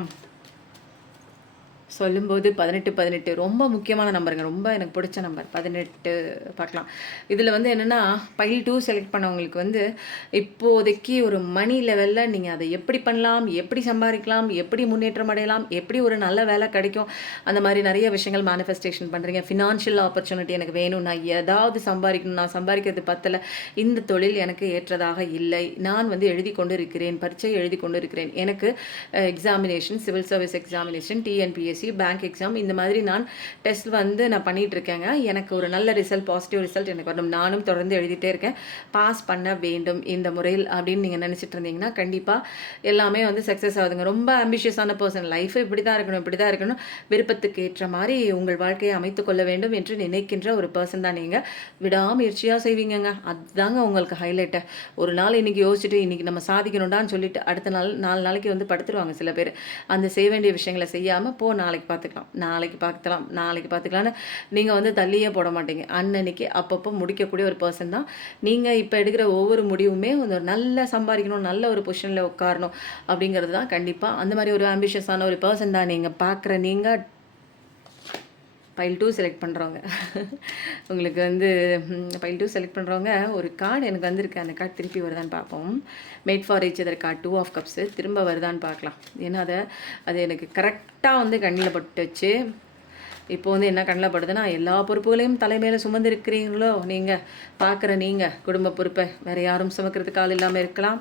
சொல்லும்போது 18 ரொம்ப முக்கியமான நம்பருங்க, ரொம்ப எனக்கு பிடிச்ச நம்பர் 18 பார்க்கலாம். இதில் வந்து என்னென்னா பைல் 2 செலக்ட் பண்ணவங்களுக்கு வந்து இப்போதைக்கு ஒரு மணி லெவலில் நீங்கள் அதை எப்படி பண்ணலாம், எப்படி சம்பாதிக்கலாம், எப்படி முன்னேற்றம் அடையலாம், எப்படி ஒரு நல்ல வேலை கிடைக்கும், அந்த மாதிரி நிறைய விஷயங்கள் மேனிஃபெஸ்டேஷன் பண்ணுறீங்க. ஃபினான்ஷியல் ஆப்பர்ச்சுனிட்டி எனக்கு வேணும், நான் ஏதாவது சம்பாதிக்கணும், நான் சம்பாதிக்கிறது பத்தலை, இந்த தொழில் எனக்கு ஏற்றதாக இல்லை, நான் வந்து எழுதி கொண்டு இருக்கிறேன், பரீட்சை எழுதி கொண்டு இருக்கிறேன், எனக்கு examination, civil service examination, TNPSC, bank exam, இந்த மாதிரி நான் டெஸ்ட் வந்து நான் பண்ணிகிட்டு இருக்கேங்க. எனக்கு ஒரு நல்ல ரிசல்ட், பாசிட்டிவ் ரிசல்ட் எனக்கு வரணும், நானும் தொடர்ந்து எழுதிட்டே இருக்கேன், பாஸ் பண்ண வேண்டும் இந்த முறையில் அப்படின்னு நீங்கள் நினச்சிட்டு இருந்தீங்கன்னா கண்டிப்பாக எல்லாமே வந்து சக்ஸஸ் ஆகுதுங்க. ரொம்ப ஆம்பிஷியஸான பர்சன், லைஃப் இப்படி தான் இருக்கணும், இப்படி தான் இருக்கணும், விருப்பத்துக்கு ஏற்ற மாதிரி உங்கள் வாழ்க்கையை அமைத்து கொள்ள வேண்டும் என்று நினைக்கின்ற ஒரு பர்சன் தான் நீங்கள். விடாமுயற்சியாக செய்வீங்கங்க, அதுதாங்க உங்களுக்கு ஹைலைட்டு. ஒரு நாள் இன்றைக்கி யோசிச்சுட்டு இன்றைக்கி நம்ம சாதிக்கணும்டான்னு சொல்லிட்டு அடுத்த நாள் 4 நாளைக்கு வந்து படுத்துருவாங்க சில பேர். அந்த செய்ய வேண்டிய விஷயங்களை செய்யாமல் நாளைக்கு பார்த்துக்கலாம்னு நீங்கள் வந்து தள்ளியே போட மாட்டீங்க. அன்னன்னைக்கு அப்பப்போ முடிக்கக்கூடிய ஒரு பர்சன் தான் நீங்கள். இப்போ எடுக்கிற ஒவ்வொரு முடிவுமே ஒரு நல்ல சம்பாதிக்கணும், நல்ல ஒரு பொசிஷனில் உட்காரணும் அப்படிங்கிறது தான். கண்டிப்பாக அந்த மாதிரி ஒரு ஆம்பிஷியஸான ஒரு பர்சன் தான் நீங்கள் பார்க்குற. நீங்கள் பைல் 2 செலக்ட் பண்ணுறவங்க உங்களுக்கு வந்து பைல் 2 செலக்ட் பண்ணுறவங்க ஒரு கார்டு எனக்கு வந்திருக்கு. அந்த கார்டு திருப்பி வருதான்னு பார்ப்போம். Made for each other card 2 of cups திரும்ப வருதான்னு பார்க்கலாம். ஏன்னா அது எனக்கு கரெக்டாக வந்து கண்ணில் பட்டுச்சு. இப்போ வந்து என்ன கண்ணில் படுதுன்னா, எல்லா பொறுப்புகளையும் தலைமையில சுமந்திருக்கிறீங்களோ நீங்கள், பார்க்குற நீங்கள் குடும்ப பொறுப்பை வேறு யாரும் சுமக்கிறதுக்கு ஆள் இல்லாமல் இருக்கலாம்.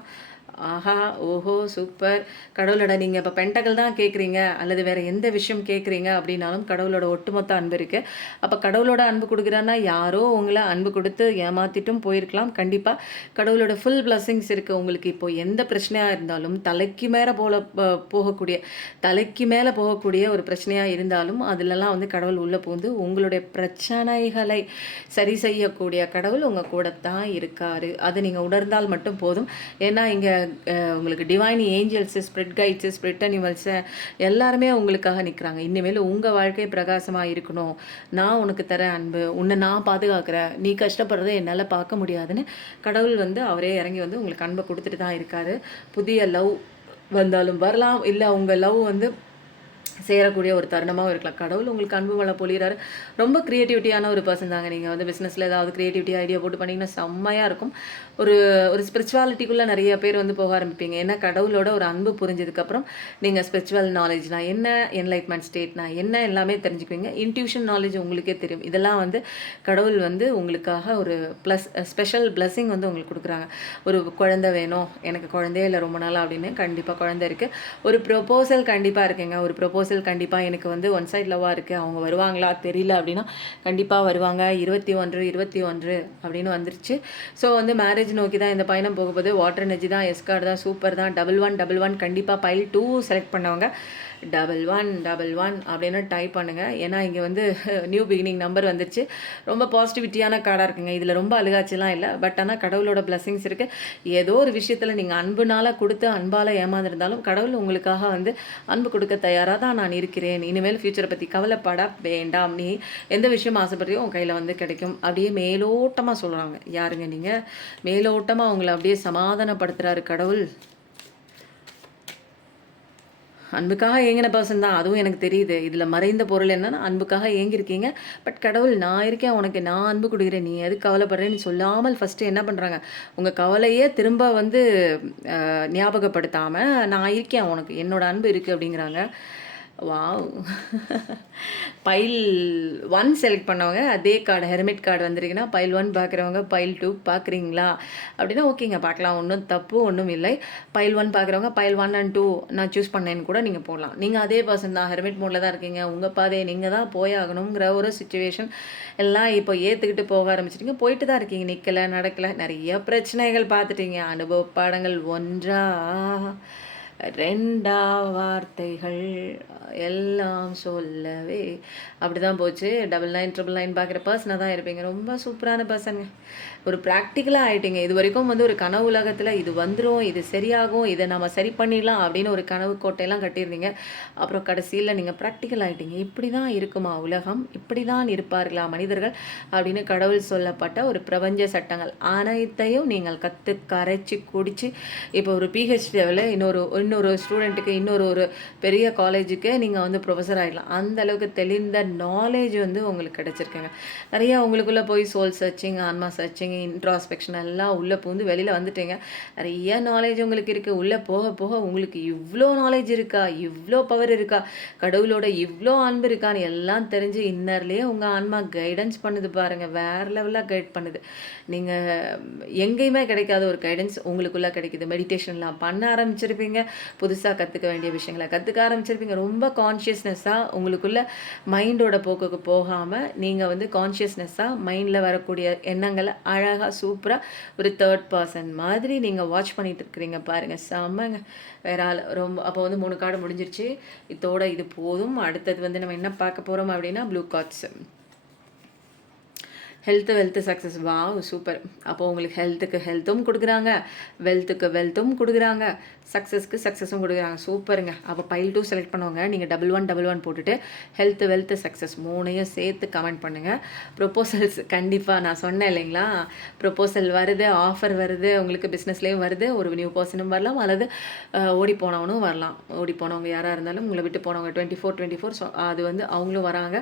ஆஹா, ஓஹோ, சூப்பர். கடவுளோட நீங்கள் இப்போ பென்டகல் தான் கேட்குறீங்க அல்லது வேறு எந்த விஷயம் கேட்குறீங்க அப்படின்னாலும் கடவுளோட ஒட்டுமொத்த அன்பு இருக்குது. அப்போ கடவுளோட அன்பு கொடுக்குறான்னா யாரோ உங்களை அன்பு கொடுத்து ஏமாற்றிட்டும் போயிருக்கலாம். கண்டிப்பாக கடவுளோட ஃபுல் பிளஸ்ஸிங்ஸ் இருக்குது உங்களுக்கு. இப்போது எந்த பிரச்சனையாக இருந்தாலும் தலைக்கு மேலே போகக்கூடிய ஒரு பிரச்சனையாக இருந்தாலும் அதிலெல்லாம் வந்து கடவுள் உள்ளே பூந்து உங்களுடைய பிரச்சனைகளை சரி செய்யக்கூடிய கடவுள் உங்கள் கூட தான் இருக்கார். அதை நீங்கள் உணர்ந்தால் மட்டும் போதும். ஏன்னா இங்கே உங்களுக்கு divine Angeles, spirit guides, spirit animals எல்லாருமே உங்களுக்காக நிற்கிறாங்க. இனிமேல் உங்கள் வாழ்க்கை பிரகாசமாக இருக்கணும், நான் உனக்கு தர அன்பு, உன்னை நான் பாதுகாக்கிறேன், நீ கஷ்டப்படுறதை என்னால் பார்க்க முடியாதுன்னு கடவுள் வந்து அவரே இறங்கி வந்து உங்களுக்கு அன்பை கொடுத்துட்டு தான் இருக்கார். புதிய லவ் வந்தாலும் வரலாம், இல்லை உங்கள் லவ் வந்து சேரக்கூடிய ஒரு தருணமாகவும் இருக்கலாம். கடவுள் உங்களுக்கு அன்பு மழை பொழிகிறாரு. ரொம்ப க்ரியேட்டிவிட்டியான ஒரு பர்சன் தாங்க. நீங்கள் வந்து பிஸ்னஸில் ஏதாவது க்ரியேட்டிவிட்டி ஐடியா போட்டு பண்ணிங்கன்னா செம்மையாக இருக்கும். ஒரு ஒரு ஸ்பிரிச்சுவாலிட்டிக்குள்ளே நிறைய பேர் வந்து போக ஆரம்பிப்பீங்க. ஏன்னா கடவுளோட ஒரு அன்பு புரிஞ்சதுக்கப்புறம் நீங்கள் ஸ்பிரிச்சுவல் நாலேஜ்னா என்ன, என்லைட்மெண்ட் ஸ்டேட்னா என்ன எல்லாமே தெரிஞ்சுக்குவீங்க. இன்ட்யூஷன் நாலேஜ் உங்களுக்கே தெரியும். இதெல்லாம் வந்து கடவுள் வந்து உங்களுக்காக ஒரு ஸ்பெஷல் பிளஸ்ஸிங் வந்து உங்களுக்கு கொடுக்குறாங்க. ஒரு குழந்தை வேணும், எனக்கு குழந்தையே இல்லை ரொம்ப நாள் அப்படின்னு, கண்டிப்பாக குழந்தை இருக்குது. ஒரு ப்ரொபோசல் கண்டிப்பாக இருக்குங்க. ஒரு ப்ரொபோசல் கண்டிப்பாக எனக்கு வந்து ஒன் சைட் லவ்வாக இருக்குது, அவங்க வருவாங்களா தெரியல அப்படின்னா கண்டிப்பாக வருவாங்க. 21 அப்படின்னு வந்துருச்சு. ஸோ வந்து மேரேஜ் நோக்கி தான் இந்த பயணம் போகும்போது வாட்டர் எனர்ஜி தான், எஸ்கார்டு தான், சூப்பர் தான். 11 கண்டிப்பாக பைல் 2 செலக்ட் பண்ணவங்க 11 அப்படின்னு டைப் பண்ணுங்கள். ஏன்னா இங்கே வந்து நியூ பிகினிங் நம்பர் வந்துருச்சு. ரொம்ப பாசிட்டிவிட்டியான கார்டாக இருக்குங்க. இதில் ரொம்ப அழுகாச்செல்லாம் இல்லை. பட் ஆனால் கடவுளோட பிளஸ்ஸிங்ஸ் இருக்குது. ஏதோ ஒரு விஷயத்தில் நீங்கள் அன்புனால் கொடுத்து அன்பால் ஏமாந்துருந்தாலும் கடவுள் உங்களுக்காக வந்து அன்பு கொடுக்க தயாராக தான் நான் இருக்கிறேன். இனிமேல் ஃப்யூச்சரை பற்றி கவலைப்பட வேண்டாம், நீ எந்த விஷயம் ஆசைப்படுறியோ உன் கையில் வந்து கிடைக்கும். அப்படியே மேலோட்டமாக சொல்கிறாங்க. யாருங்க நீங்கள்? மேலோட்டமாக அவங்கள அப்படியே சமாதானப்படுத்துகிறாரு கடவுள். அன்புக்காக ஏங்கின பர்சன் தான், அதுவும் எனக்கு தெரியுது. இதில் மறைந்த பொருள் என்னன்னா, அன்புக்காக ஏங்கியிருக்கீங்க. பட் கடவுள் நான் இருக்கேன், உனக்கு நான் அன்பு கொடுக்குறேன், நீ எதுக்கு கவலைப்படுறேன்னு சொல்லாமல் ஃபஸ்ட்டு என்ன பண்ணுறாங்க, உங்கள் கவலையே திரும்ப வந்து ஞாபகப்படுத்தாமல் நான் இருக்கேன், உனக்கு என்னோட அன்பு இருக்குது அப்படிங்கிறாங்க. வாவ். பைல் 1 செலக்ட் பண்ணவங்க அதே கார்டு ஹெர்மிட் கார்டு வந்திருக்குன்னா பைல் 1 பார்க்குறவங்க பைல் 2 பார்க்குறீங்களா அப்படின்னா ஓகேங்க, பார்க்கலாம், ஒன்றும் தப்பு ஒன்றும் இல்லை. பைல் 1 பார்க்குறவங்க பைல் 1 and 2 நான் சூஸ் பண்ணேன்னு கூட நீங்கள் போடலாம். நீங்கள் அதே பர்சன் தான், ஹெர்மிட் மோடில் தான் இருக்கீங்க. உங்கள் பாதையை நீங்கள் தான் போயாகணுங்கிற ஒரு சுச்சுவேஷன் எல்லாம் இப்போ ஏற்றுக்கிட்டு போக ஆரம்பிச்சிட்டிங்க. போயிட்டு தான் இருக்கீங்க, நிற்கலை நடக்கலை, நிறைய பிரச்சனைகள் பார்த்துட்டீங்க. அனுபவ பாடங்கள் 1 2 வார்த்தைகள் எல்லாம் சொல்லவே அப்படி தான் போச்சு. 99 பார்க்குற பர்சனாக தான் இருப்பீங்க. ரொம்ப சூப்பரான பர்சனுங்க. ஒரு ப்ராக்டிக்கலாக ஆகிட்டீங்க. இது வரைக்கும் வந்து ஒரு கனவு உலகத்தில் இது வந்துடும், இது சரியாகும், இதை நம்ம சரி பண்ணிடலாம் அப்படின்னு ஒரு கனவு கோட்டையெல்லாம் கட்டியிருந்தீங்க. அப்புறம் கடைசியில் நீங்கள் ப்ராக்டிக்கல் ஆகிட்டீங்க. இப்படி தான் இருக்குமா உலகம், இப்படி தான் இருப்பார்களா மனிதர்கள் அப்படின்னு கடவுள் சொல்லப்பட்ட ஒரு பிரபஞ்ச சட்டங்கள் அனைத்தையும் நீங்கள் கரைச்சி குடித்து இப்போ ஒரு பிஹெச்டி லெவலில் இன்னொரு ஸ்டூடெண்ட்டுக்கு ஒரு பெரிய காலேஜுக்கு நீங்கள் வந்து ப்ரொஃபஸர் ஆகிடலாம். அந்த அளவுக்கு தெளிந்த நாலேஜ் வந்து உங்களுக்கு கிடச்சிருக்குங்க. நிறையா உங்களுக்குள்ளே போய் சோல் சர்ச்சிங், ஆன்மா சர்ச்சிங், இன்ட்ராஸ்பெக்ஷன் எல்லாம் உள்ளே பூந்து வெளியில் வந்துட்டீங்க. நிறைய நாலேஜ் உங்களுக்கு இருக்குது. உள்ளே போக போக உங்களுக்கு இவ்வளோ நாலேஜ் இருக்கா, இவ்வளோ பவர் இருக்கா, கடவுளோட இவ்வளோ அன்பு இருக்கான்னு எல்லாம் தெரிஞ்சு இன்னர்லேயே உங்கள் ஆன்மா கைடன்ஸ் பண்ணுது பாருங்கள். வேறு லெவலாக கைட் பண்ணுது. நீங்கள் எங்கேயுமே கிடைக்காத ஒரு கைடன்ஸ் உங்களுக்குள்ளே கிடைக்குது. மெடிடேஷன்லாம் பண்ண ஆரம்பிச்சிருப்பீங்க, புதுசாக கற்றுக்க வேண்டிய விஷயங்களை கற்றுக்க ஆரம்பிச்சிருப்பீங்க. ரொம்ப கான்ஷியஸ்னஸ்ஸாக உங்களுக்குள்ளே மைண்டோட போக்குக்கு போகாமல் நீங்கள் வந்து கான்ஷியஸ்னஸ்ஸாக மைண்டில் வரக்கூடிய எண்ணங்களை அழகாக சூப்பராக ஒரு தேர்ட் பர்சன் மாதிரி நீங்கள் வாட்ச் பண்ணிட்டு இருக்கிறீங்க பாருங்கள். செம்மங்க. வேற ஆள் ரொம்ப. அப்போ வந்து 3 கார்டு முடிஞ்சிருச்சு. இதோட இது போதும். அடுத்தது வந்து நம்ம என்ன பார்க்க போகிறோம் அப்படின்னா blue cards. Wealth success. Wow super. அப்போ உங்களுக்கு ஹெல்த்துக்கு ஹெல்த்தும் கொடுக்குறாங்க, வெல்த்துக்கு வெல்த்தும் கொடுக்குறாங்க, சக்ஸஸ்க்கு சக்ஸஸும் கொடுக்குறாங்க. சூப்பருங்க. அப்போ பைல் 2 செலக்ட் பண்ணுவாங்க. நீங்கள் 1111 போட்டுட்டு வெல்த் சக்ஸஸ் 3யும் சேர்த்து கமெண்ட் பண்ணுங்கள். ப்ரொப்போசல்ஸ் கண்டிப்பாக நான் சொன்னேன் இல்லைங்களா, ப்ரொப்போசல் வருது, ஆஃபர் வருது, உங்களுக்கு பிஸ்னஸ்லேயும் வருது, ஒரு நியூ பர்சனும் வரலாம், அல்லது ஓடி போனவனும் வரலாம். ஓடி போனவங்க யாராக இருந்தாலும், உங்களை விட்டு போனவங்க 24 ஸோ அது வந்து அவங்களும் வராங்க.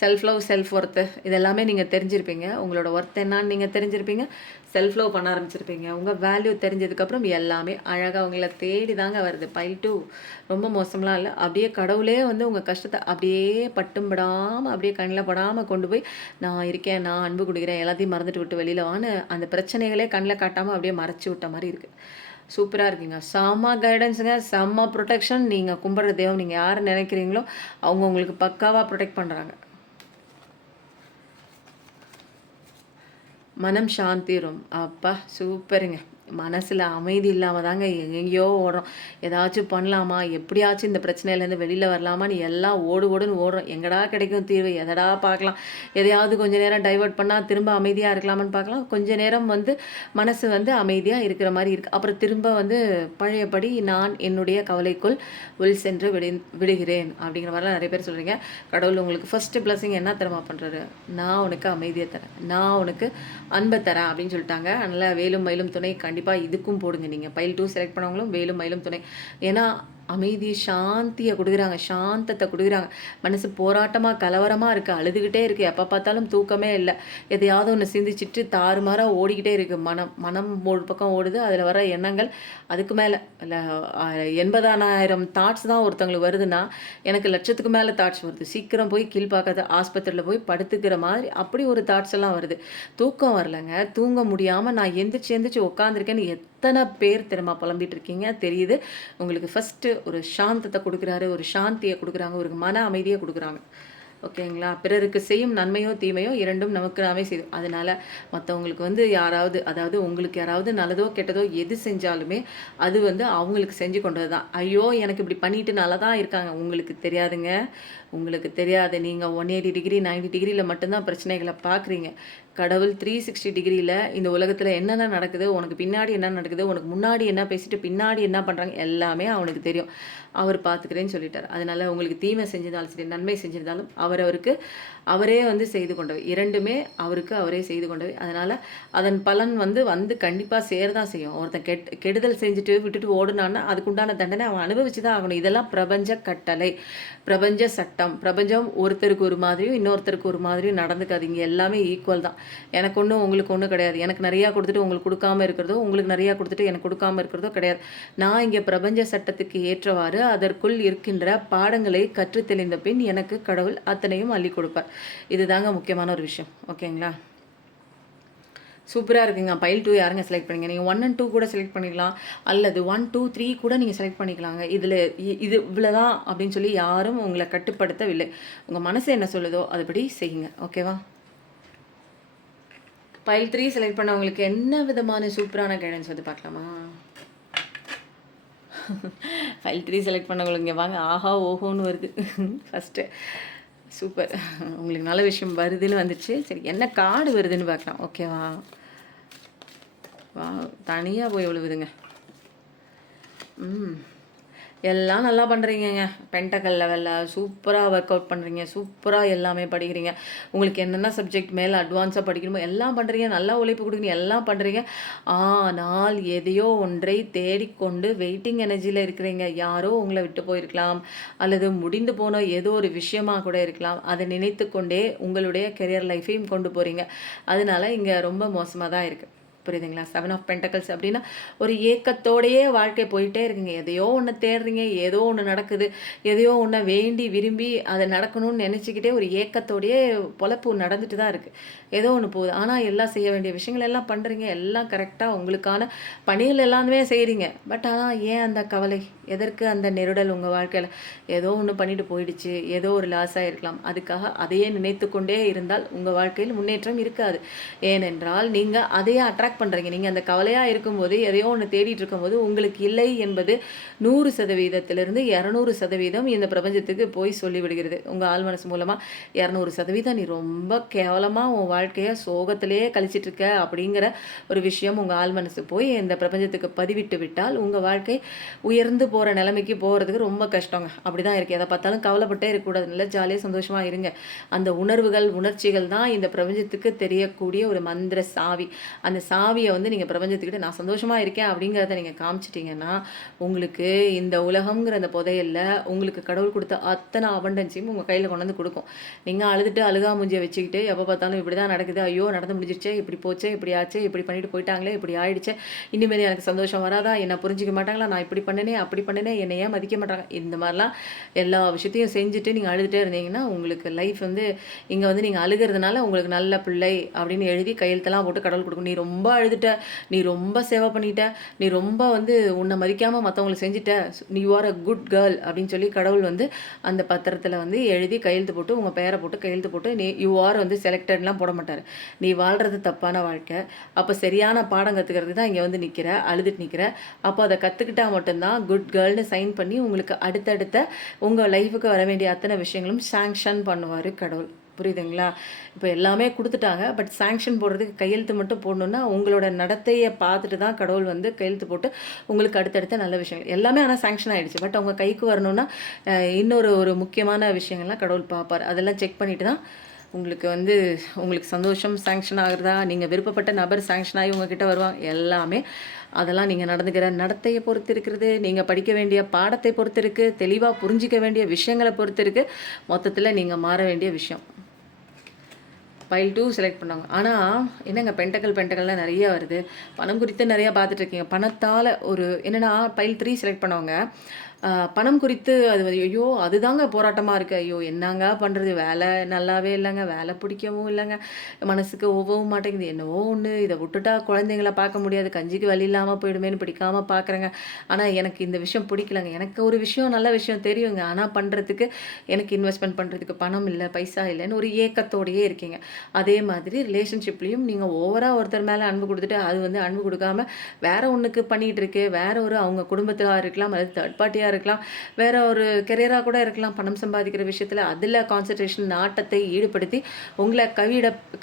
செல்ஃப் லவ், செல்ஃப் ஒர்த்து இதெல்லாமே நீங்கள் தெரிஞ்சிருப்பீங்க. உங்களோட ஒர்த் என்னான்னு நீங்கள் தெரிஞ்சிருப்பீங்க. செல்ஃப் லவ் பண்ண ஆரம்பிச்சிருப்பீங்க. உங்கள் வேல்யூ தெரிஞ்சதுக்கப்புறம் எல்லாமே அழகாக உங்களை தேடி தாங்க வருது. பைல் 2 ரொம்ப மோசம்லாம் இல்லை. அப்படியே கடவுளே வந்து உங்கள் கஷ்டத்தை அப்படியே பட்டும் படாமல், அப்படியே கண்ணில் படாமல் கொண்டு போய் நான் இருக்கேன், நான் அன்பு கொடுக்குறேன், எல்லாத்தையும் மறந்துட்டு விட்டு வெளியில் வான்னு அந்த பிரச்சனைகளே கண்ணில் காட்டாமல் அப்படியே மறைச்சி விட்ட மாதிரி இருக்குது. சூப்பராக இருக்குங்க. செம்ம கைடன்ஸுங்க, செம்ம ப்ரொடெக்ஷன். நீங்கள் கும்பிட்ற தெய்வம், நீங்கள் யார் நினைக்கிறீங்களோ அவங்க உங்களுக்கு பக்காவாக ப்ரொடெக்ட் பண்ணுறாங்க. மனம் சாந்தி வரும். அப்பா சூப்பருங்க. மனசில் அமைதி இல்லாமல் தாங்க எங்கெங்கேயோ ஓடுறோம். ஏதாச்சும் பண்ணலாமா, எப்படியாச்சும் இந்த பிரச்சனையிலேருந்து வெளியில் வரலாமான்னு எல்லாம் ஓடுன்னு ஓடுறோம். எங்கடா கிடைக்கும் தீர்வு, எதடா பார்க்கலாம், எதையாவது கொஞ்சம் நேரம் டைவர்ட் பண்ணால் திரும்ப அமைதியாக இருக்கலாமான்னு பார்க்கலாம். கொஞ்சம் நேரம் வந்து மனசு வந்து அமைதியாக இருக்கிற மாதிரி இருக்குது. அப்புறம் திரும்ப வந்து பழையபடி நான் என்னுடைய கவலைக்குள் உள் சென்று விடுகிறேன் அப்படிங்கிற மாதிரிலாம் நிறைய பேர் சொல்கிறீங்க. கடவுள் உங்களுக்கு ஃபஸ்ட்டு பிளஸிங் என்ன தெரியுமா பண்ணுறாரு, நான் உனக்கு அமைதியை தரேன், நான் உனக்கு அன்பை தரேன் அப்படின்னு சொல்லிட்டாங்க. அதனால் வேலும் மயிலும் துணை கண்டிப்பாக இதுக்கும் போடுங்க. நீங்கள் பைல் 2 செலக்ட் பண்ணவங்களும் வேலும் மயிலும் துணை. ஏன்னா அமைதி சாந்தியை கொடுக்குறாங்க, சாந்தத்தை கொடுக்குறாங்க. மனசு போராட்டமாக கலவரமாக இருக்குது, அழுதுகிட்டே இருக்குது, எப்போ பார்த்தாலும் தூக்கமே இல்லை, எதையாவது ஒன்று சிந்திச்சுட்டு தாறுமாறாக ஓடிக்கிட்டே இருக்குது. மனம் ஒரு பக்கம் ஓடுது, அதில் வர எண்ணங்கள் அதுக்கு மேலே இல்லை 80,000 தாட்ஸ் தான் ஒருத்தவங்களுக்கு வருதுன்னா, எனக்கு லட்சத்துக்கு மேலே தாட்ஸ் வருது. சீக்கிரம் போய் கீழ்பார்க்காத ஆஸ்பத்திரியில் போய் படுத்துக்கிற மாதிரி அப்படி ஒரு தாட்ஸ் எல்லாம் வருது. தூக்கம் வரலைங்க, தூங்க முடியாமல் நான் எந்திரிச்சு உட்காந்துருக்கேன்னு எத்தனை பேர் திரும்ப புலம்பிட்டு இருக்கீங்க தெரியுது. உங்களுக்கு ஃபஸ்ட்டு ஒரு சாந்தத்தை கொடுக்குறாரு, ஒரு சாந்தியை கொடுக்குறாங்க, ஒரு மன அமைதியை கொடுக்குறாங்க. ஓகேங்களா. பிறருக்கு செய்யும் நன்மையோ தீமையோ இரண்டும் நமக்கு நாமே செய்யும். அதனால மற்றவங்களுக்கு வந்து யாராவது, அதாவது உங்களுக்கு யாராவது நல்லதோ கெட்டதோ எது செஞ்சாலுமே அது வந்து அவங்களுக்கு செஞ்சு கொண்டது தான். ஐயோ எனக்கு இப்படி பண்ணிட்டு நல்லா தான் இருக்காங்க, உங்களுக்கு தெரியாதுங்க, உங்களுக்கு தெரியாது. நீங்கள் 180 டிகிரி 90 டிகிரியில் மட்டும்தான் பிரச்சனைகளை பார்க்குறீங்க. கடவுள் 360 டிகிரியில் இந்த உலகத்தில் என்னென்ன நடக்குது, உனக்கு பின்னாடி என்ன நடக்குது, உனக்கு முன்னாடி என்ன பேசிட்டு பின்னாடி என்ன பண்ணுறாங்க எல்லாமே அவனுக்கு தெரியும். அவர் பார்த்துக்கிறேன்னு சொல்லிட்டார். அதனால் உங்களுக்கு தீமை செஞ்சிருந்தாலும் சரி, நன்மை செஞ்சிருந்தாலும் அவரே வந்து செய்து கொண்டவை. இரண்டுமே அவரே செய்து கொண்டவை. அதனால் அதன் பலன் வந்து கண்டிப்பாக சேரதான் செய்யும். ஒருத்தன் கெடுதல் செஞ்சுட்டு விட்டுட்டு ஓடுனான்னா அதுக்குண்டான தண்டனை அவன் அனுபவிச்சு தான் ஆகணும். இதெல்லாம் பிரபஞ்ச கட்டளை, பிரபஞ்ச சட்டம். பிரபஞ்சம் ஒருத்தருக்கு ஒரு மாதிரியும் இன்னொருத்தருக்கு ஒரு மாதிரியும் நடந்துக்காதீங்க. எல்லாமே ஈக்குவல் தான். எனக்கு ஒன்றும் உங்களுக்கு ஒன்றும் கிடையாது. எனக்கு நிறையா கொடுத்துட்டு உங்களுக்கு கொடுக்காம இருக்கிறதோ, உங்களுக்கு நிறையா கொடுத்துட்டு எனக்கு கொடுக்காம இருக்கிறதோ கிடையாது. நான் இங்கே பிரபஞ்ச சட்டத்துக்கு ஏற்றவாறு அதற்குள் இருக்கின்ற பாடங்களை கற்று தெளிந்த பின் எனக்கு கடவுள் அத்தனையும் அள்ளி கொடுப்பார். இதுதாங்க முக்கியமான ஒரு விஷயம். ஓகேங்களா. சூப்பராக இருக்குங்க. பைல் 2 யாருங்க செலக்ட் பண்ணிங்க? நீங்கள் 1 and 2 கூட செலக்ட் பண்ணிக்கலாம், அல்லது 1, 2, 3 கூட நீங்கள் செலக்ட் பண்ணிக்கலாங்க. இது இவ்வளோதான் அப்படின்னு சொல்லி யாரும் உங்களை கட்டுப்படுத்தவில்லை. உங்கள் மனசு என்ன சொல்லுதோ அதுபடி செய்யுங்க. ஓகேவா. பைல் 3 செலக்ட் பண்ணவங்களுக்கு என்ன விதமான சூப்பரான கைடன்ஸ் வந்து பார்க்கலாமா? ஃபைல் 3 செலக்ட் பண்ணவங்களுக்கு இங்கே வாங்க. ஆஹா ஓஹோன்னு வருது. ஃபஸ்ட்டு சூப்பர், உங்களுக்கு நல்ல விஷயம் வருதுன்னு வந்துச்சு. சரி என்ன கார்டு வருதுன்னு பார்க்கலாம். ஓகேவா. வா தனியாக போய் விழுவுதுங்க. எல்லாம் நல்லா பண்ணுறீங்கங்க. பென்டக்கல் லெவலில் சூப்பராக ஒர்க் அவுட் பண்ணுறீங்க, சூப்பராக எல்லாமே படிக்கிறீங்க. உங்களுக்கு என்னென்ன சப்ஜெக்ட் மேலே அட்வான்ஸாக படிக்கணுமோ எல்லாம் பண்ணுறீங்க, நல்லா உழைப்பு கொடுக்குறீங்க, எல்லாம் பண்ணுறீங்க. ஆனால் எதையோ ஒன்றை தேடிக்கொண்டு வெயிட்டிங் எனர்ஜியில் இருக்கிறீங்க. யாரோ உங்களை விட்டு போயிருக்கலாம், அல்லது முடிந்து போன ஏதோ ஒரு விஷயமாக கூட இருக்கலாம். அதை நினைத்து கொண்டே உங்களுடைய கெரியர் லைஃபையும் கொண்டு போகிறீங்க. அதனால இங்கே ரொம்ப மோசமாக தான் இருக்குது. புரியுதுங்களா. 7 of Pentacles அப்படின்னா ஒரு ஏக்கத்தோடையே வாழ்க்கை போயிட்டே இருக்குங்க. எதையோ ஒன்று தேடுறீங்க, ஏதோ ஒன்று நடக்குது, எதையோ ஒன்று வேண்டி விரும்பி அதை நடக்கணும்னு நினச்சிக்கிட்டே ஒரு ஏக்கத்தோடையே பொழப்பு நடந்துட்டு தான் இருக்குது. ஏதோ ஒன்று போகுது. ஆனால் எல்லாம் செய்ய வேண்டிய விஷயங்கள் எல்லாம் பண்ணுறீங்க, எல்லாம் கரெக்டாக உங்களுக்கான பணிகள் எல்லாமே செய்கிறீங்க. பட் ஆனால் ஏன் அந்த கவலை, எதற்கு அந்த நெருடல் உங்கள் வாழ்க்கையில்? ஏதோ ஒன்று பண்ணிட்டு போயிடுச்சு, ஏதோ ஒரு லாஸாக இருக்கலாம். அதுக்காக அதையே நினைத்து கொண்டே இருந்தால் உங்கள் வாழ்க்கையில் முன்னேற்றம் இருக்காது. ஏனென்றால் நீங்கள் அதையே அட்ராக்ட் அட்ராக்ட் பண்ணுறீங்க. நீங்கள் அந்த கவலையாக இருக்கும்போது, எதையோ ஒன்று தேடிட்டு இருக்கும்போது, உங்களுக்கு இல்லை என்பது 100%லிருந்து 200% இந்த பிரபஞ்சத்துக்கு போய் சொல்லிவிடுகிறது. உங்கள் ஆழ் மனசு மூலமா 200% நீ ரொம்ப கேவலமா உன் வாழ்க்கைய சோகத்திலேயே கழிச்சிட்டு இருக்க அப்படிங்கிற ஒரு விஷயம் உங்கள் ஆழ் மனசு போய் இந்த பிரபஞ்சத்துக்கு பதிவிட்டு விட்டால், உங்கள் வாழ்க்கை உயர்ந்து போகிற நிலைமைக்கு போகிறதுக்கு ரொம்ப கஷ்டங்க. அப்படி தான் இருக்குது. எதை பார்த்தாலும் கவலைப்பட்டே இருக்கக்கூடாது. நல்லா ஜாலியாக சந்தோஷமாக இருங்க. அந்த உணர்வுகள், உணர்ச்சிகள் தான் இந்த பிரபஞ்சத்துக்கு தெரியக்கூடிய ஒரு மந்திர சாவி. அந்த சாவியை வந்து நீங்கள் பிரபஞ்சத்துக்கிட்ட நான் சந்தோஷமாக இருக்கேன் அப்படிங்கிறத நீங்கள் காமிச்சிட்டிங்கன்னா, உங்களுக்கு இந்த உலகம்ங்கிற அந்த புதையல்ல உங்களுக்கு கடவுள் கொடுத்த அத்தனை அபண்டன்ஸையும் உங்கள் கையில் கொண்டு வந்து கொடுக்கும். நீங்கள் அழுதுட்டு அழுகாமூஞ்சியை வச்சுக்கிட்டு எப்போ பார்த்தாலும் இப்படி தான் நடக்குது, ஐயோ நடந்து முடிஞ்சிருச்சே, இப்படி போச்சே, இப்படி ஆச்சே, இப்படி பண்ணிட்டு போயிட்டாங்களே, இப்படி ஆயிடுச்சே, இனிமேல் எனக்கு சந்தோஷம் வராதா, என்னை புரிஞ்சிக்க மாட்டாங்களா, நான் இப்படி பண்ணினே அப்படி பண்ணினே, என்னை ஏன் மதிக்க மாட்டாங்க, இந்த மாதிரிலாம் எல்லா விஷயத்தையும் செஞ்சுட்டு நீங்கள் அழுதுகிட்டே இருந்தீங்கன்னா உங்களுக்கு லைஃப் வந்து இங்கே வந்து நீங்கள் அழுகிறதுனால உங்களுக்கு நல்ல பிள்ளை அப்படின்னு எழுதி கையெழுத்தெல்லாம் போட்டு கடவுள் கொடுக்கும். நீ ரொம்ப அழுதுட்ட, நீ ரொம்ப சேவை பண்ணிட்ட, நீ ரொம்ப வந்து உன்னை மதிக்காமல் மற்றவங்களுக்கு செஞ்சுட்ட, you are a good girl அப்படின்னு சொல்லி கடவுள் வந்து அந்த பத்திரத்தில் வந்து எழுதி கையெழுத்து போட்டு உங்கள் பேரை போட்டு கையெழுத்து போட்டு நீ யூ ஆர் வந்து செலக்டட்லாம் போட மாட்டார். நீ வாழ்கிறது தப்பான வாழ்க்கை, அப்போ சரியான பாடம் கற்றுக்கிறதுக்கு தான் இங்கே வந்து நிற்கிற, அழுதுட்டு நிற்கிற. அப்போ அதை கற்றுக்கிட்டா மட்டும்தான் குட் கேர்ள்னு சைன் பண்ணி உங்களுக்கு அடுத்தடுத்த உங்கள் லைஃபுக்கு வர வேண்டிய அத்தனை விஷயங்களும் சாங்ஷன் பண்ணுவார் கடவுள். புரியுதுங்களா? இப்போ எல்லாமே கொடுத்துட்டாங்க. பட் சாங்ஷன் போடுறதுக்கு கையெழுத்து மட்டும் போடணுன்னா உங்களோட நடத்தையை பார்த்துட்டு தான் கடவுள் வந்து கையெழுத்து போட்டு உங்களுக்கு அடுத்தடுத்த நல்ல விஷயங்கள் எல்லாமே ஆனால் சாங்ஷன் ஆகிடுச்சு. பட் அவங்க கைக்கு வரணுன்னா ஒரு முக்கியமான விஷயங்கள்லாம் கடவுள் பார்ப்பார். அதெல்லாம் செக் பண்ணிட்டு தான் உங்களுக்கு வந்து உங்களுக்கு சந்தோஷம் சாங்ஷன் ஆகுறதா, நீங்கள் விருப்பப்பட்ட நபர் சாங்ஷன் ஆகி உங்ககிட்ட வருவாங்க, எல்லாமே அதெல்லாம் நீங்கள் நடந்துக்கிற நடத்தையை பொறுத்து இருக்கிறது, நீங்கள் படிக்க வேண்டிய பாடத்தை பொறுத்து இருக்குது, தெளிவாக புரிஞ்சிக்க வேண்டிய விஷயங்களை பொறுத்து இருக்குது, மொத்தத்தில் நீங்கள் மாற வேண்டிய விஷயம். பைல் 2 செலக்ட் பண்ணாங்க. ஆனால் என்னங்க பென்டக்கல்லாம் நிறைய வருது. பணம் குறித்து நிறையா பார்த்துட்ருக்கீங்க. பணத்தால் ஒரு என்னென்னா பைல் 3 செலக்ட் பண்ணவங்க பணம் குறித்து அது ஐயோ அதுதாங்க போராட்டமாக இருக்குது. ஐயோ என்னங்க பண்ணுறது, வேலை நல்லாவே இல்லைங்க, வேலை பிடிக்கவும் இல்லைங்க, மனசுக்கு ஒவ்வவும் மாட்டேங்குது, என்னவோ ஒன்று இதை விட்டுட்டா குழந்தைங்கள பார்க்க முடியாது, கஞ்சிக்கு வழி இல்லாமல் போயிடுமேன்னு பிடிக்காமல் பார்க்குறேங்க. ஆனால் எனக்கு இந்த விஷயம் பிடிக்கலங்க. எனக்கு ஒரு விஷயம் நல்ல விஷயம் தெரியுங்க, ஆனால் பண்ணுறதுக்கு எனக்கு இன்வெஸ்ட்மெண்ட் பண்ணுறதுக்கு பணம் இல்லை, பைசா இல்லைன்னு ஒரு ஏக்கத்தோடையே இருக்கீங்க. அதே மாதிரி ரிலேஷன்ஷிப்லேயும் நீங்கள் ஓவராக ஒருத்தர் மேலே அன்பு கொடுத்துட்டு அது வந்து அன்பு கொடுக்காம வேற ஒன்றுக்கு பண்ணிகிட்டு இருக்கு, வேற ஒரு அவங்க குடும்பத்தில் இருக்கலாம், அது தேர்ட் பார்ட்டியாக இருக்கலாம், வேற ஒரு கெரியராக கூட இருக்கலாம், பணம் சம்பாதிக்கிற விஷயத்தில் அதில் கான்சன்ட்ரேஷன் நாட்டத்தை ஈடுபடுத்தி உங்களை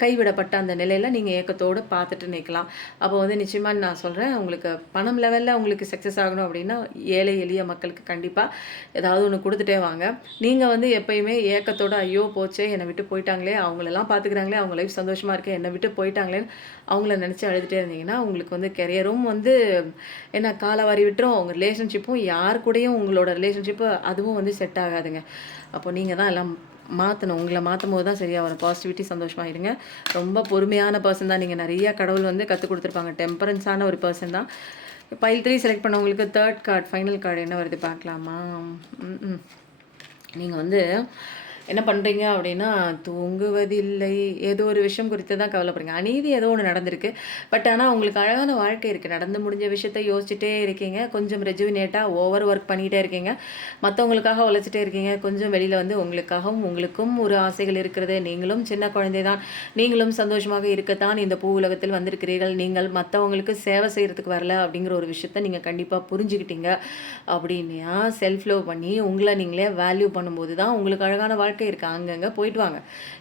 கைவிடப்பட்ட அந்த நிலையில் நீங்கள் ஏக்கத்தோடு பார்த்துட்டு நிற்கலாம். அப்போ வந்து நிச்சயமாக நான் சொல்கிறேன், உங்களுக்கு பணம் லெவலில் உங்களுக்கு சக்ஸஸ் ஆகணும் அப்படின்னா ஏழை எளிய மக்களுக்கு கண்டிப்பாக ஏதாவது ஒன்று கொடுத்துட்டே வாங்க. நீங்கள் வந்து எப்பயுமே ஏக்கத்தோடு ஐயோ போச்சே என்னை விட்டு போயிட்டாங்களே, அவங்களெல்லாம் பார்த்துக்கிறாங்களே, அவங்க லைஃப் சந்தோஷமாக இருக்கே, என்னை விட்டு போயிட்டாங்களேன்னு அவங்கள நினச்சி அழுதுகிட்டே இருந்தீங்கன்னா உங்களுக்கு வந்து கெரியரும் வந்து என்ன காலவாரி விட்டுரும், உங்கள் ரிலேஷன்ஷிப்பும் யார் கூடயும் உங்களோட ரிலேஷன்ஷிப்பு அதுவும் வந்து செட் ஆகாதுங்க. அப்போ நீங்கள் தான் எல்லாம் மாற்றணும். உங்களை மாற்றும் போது தான் சரியாக வரும். பாசிட்டிவிட்டி, சந்தோஷமாக இருங்க. ரொம்ப பொறுமையான பர்சன் தான் நீங்கள். நிறையா கடவுள் வந்து கற்றுக் கொடுத்துருப்பாங்க. டெம்பரன்ஸான ஒரு பர்சன் தான். பைல் 3 செலக்ட் பண்ணவங்களுக்கு தேர்ட் கார்டு, ஃபைனல் கார்டு என்ன வருது பார்க்கலாமா? நீங்கள் வந்து என்ன பண்ணுறீங்க அப்படின்னா தூங்குவதில்லை, ஏதோ ஒரு விஷயம் குறித்து தான் கவலைப்படுறீங்க. அநீதி ஏதோ ஒன்று நடந்திருக்கு. பட் ஆனால் உங்களுக்கு அழகான வாழ்க்கை இருக்குது. நடந்து முடிஞ்ச விஷயத்த யோசிச்சுட்டே இருக்கீங்க. கொஞ்சம் ரெஜுவினேட்டாக ஓவர் ஒர்க் பண்ணிகிட்டே இருக்கீங்க. மற்றவங்களுக்காக உழைச்சிட்டே இருக்கீங்க. கொஞ்சம் வெளியில் வந்து உங்களுக்காகவும் உங்களுக்கும் ஒரு ஆசைகள் இருக்கிறது. நீங்களும் சின்ன குழந்தை தான். நீங்களும் சந்தோஷமாக இருக்கத்தான் இந்த பூ உலகத்தில் வந்திருக்கிறீர்கள். நீங்கள் மற்றவங்களுக்கு சேவை செய்கிறதுக்கு வரல அப்படிங்கிற ஒரு விஷயத்த நீங்கள் கண்டிப்பாக புரிஞ்சுக்கிட்டீங்க. அப்படின்னா செல்ஃப் லவ் பண்ணி உங்களை நீங்களே வேல்யூ பண்ணும்போது தான் உங்களுக்கு அழகான வாழ்க்கை இருக்குது. அங்கங்கே போயிட்டு வாங்க,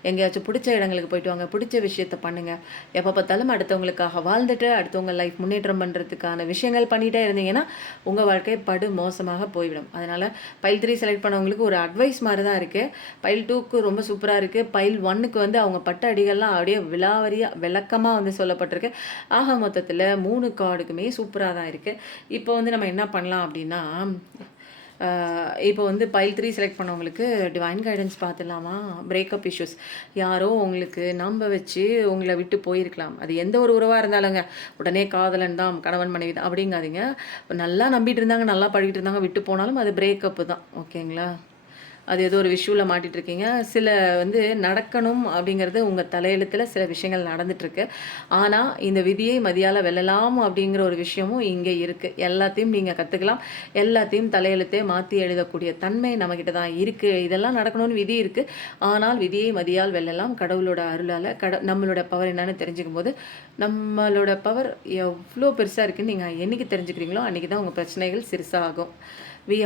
எங்கேயாச்சும் பிடிச்ச இடங்களுக்கு போயிட்டு வாங்க, பிடிச்ச விஷயத்த பண்ணுங்கள். எப்போ பார்த்தாலும் அடுத்தவங்களுக்காக வாழ்ந்துட்டு அடுத்தவங்க லைஃப் முன்னேற்றம் பண்ணுறதுக்கான விஷயங்கள் பண்ணிகிட்டே இருந்தீங்கன்னா உங்கள் வாழ்க்கை படு மோசமாக போய்விடும். அதனால் பைல் 3 செலக்ட் பண்ணவங்களுக்கு ஒரு அட்வைஸ் மாதிரி தான் இருக்குது. பைல் 2க்கு ரொம்ப சூப்பராக இருக்குது. பைல் 1க்கு வந்து அவங்க பட்ட அடிகள்லாம் அப்படியே விலாவரியாக விளக்கமாக வந்து சொல்லப்பட்டிருக்கு. ஆக மொத்தத்தில் 3 கார்டுக்குமே சூப்பராக தான் இருக்குது. இப்போ வந்து நம்ம என்ன பண்ணலாம் அப்படின்னா இப்போ வந்து பைல் 3 செலக்ட் பண்ணவங்களுக்கு டிவைன் கைடன்ஸ் பார்த்துடலாமா? பிரேக்கப் இஷ்யூஸ், யாரோ உங்களுக்கு நம்ப வச்சு உங்களை விட்டு போயிருக்கலாம். அது எந்த ஒரு உறவாக இருந்தாலுங்க, உடனே காதலன் தான், கணவன் மனைவி தான் அப்படிங்காதீங்க. நல்லா நம்பிட்டு இருந்தாங்க, நல்லா பழகிட்டு இருந்தாங்க, விட்டு போனாலும் அது பிரேக்கப்பு தான். ஓகேங்களா? அது ஏதோ ஒரு விஷுவில் மாட்டிகிட்ருக்கீங்க. சில வந்து நடக்கணும் அப்படிங்கிறது உங்கள் தலையெழுத்தில் சில விஷயங்கள் நடந்துகிட்ருக்கு. ஆனால் இந்த விதியை மதியால் வெல்லலாம் அப்படிங்கிற ஒரு விஷயமும் இங்கே இருக்குது. எல்லாத்தையும் நீங்கள் கற்றுக்கலாம். எல்லாத்தையும் தலையெழுத்தே மாற்றி எழுதக்கூடிய தன்மை நம்மக்கிட்ட தான் இருக்குது. இதெல்லாம் நடக்கணும்னு விதி இருக்குது. ஆனால் விதியை மதியால் வெல்லலாம். கடவுளோட அருளால் நம்மளோட பவர் என்னன்னு தெரிஞ்சுக்கும் போது நம்மளோட பவர் எவ்வளோ பெருசாக இருக்குன்னு நீங்கள் என்றைக்கு தெரிஞ்சுக்கிறீங்களோ அன்றைக்கி தான் உங்கள் பிரச்சனைகள் சிறுசாகும்.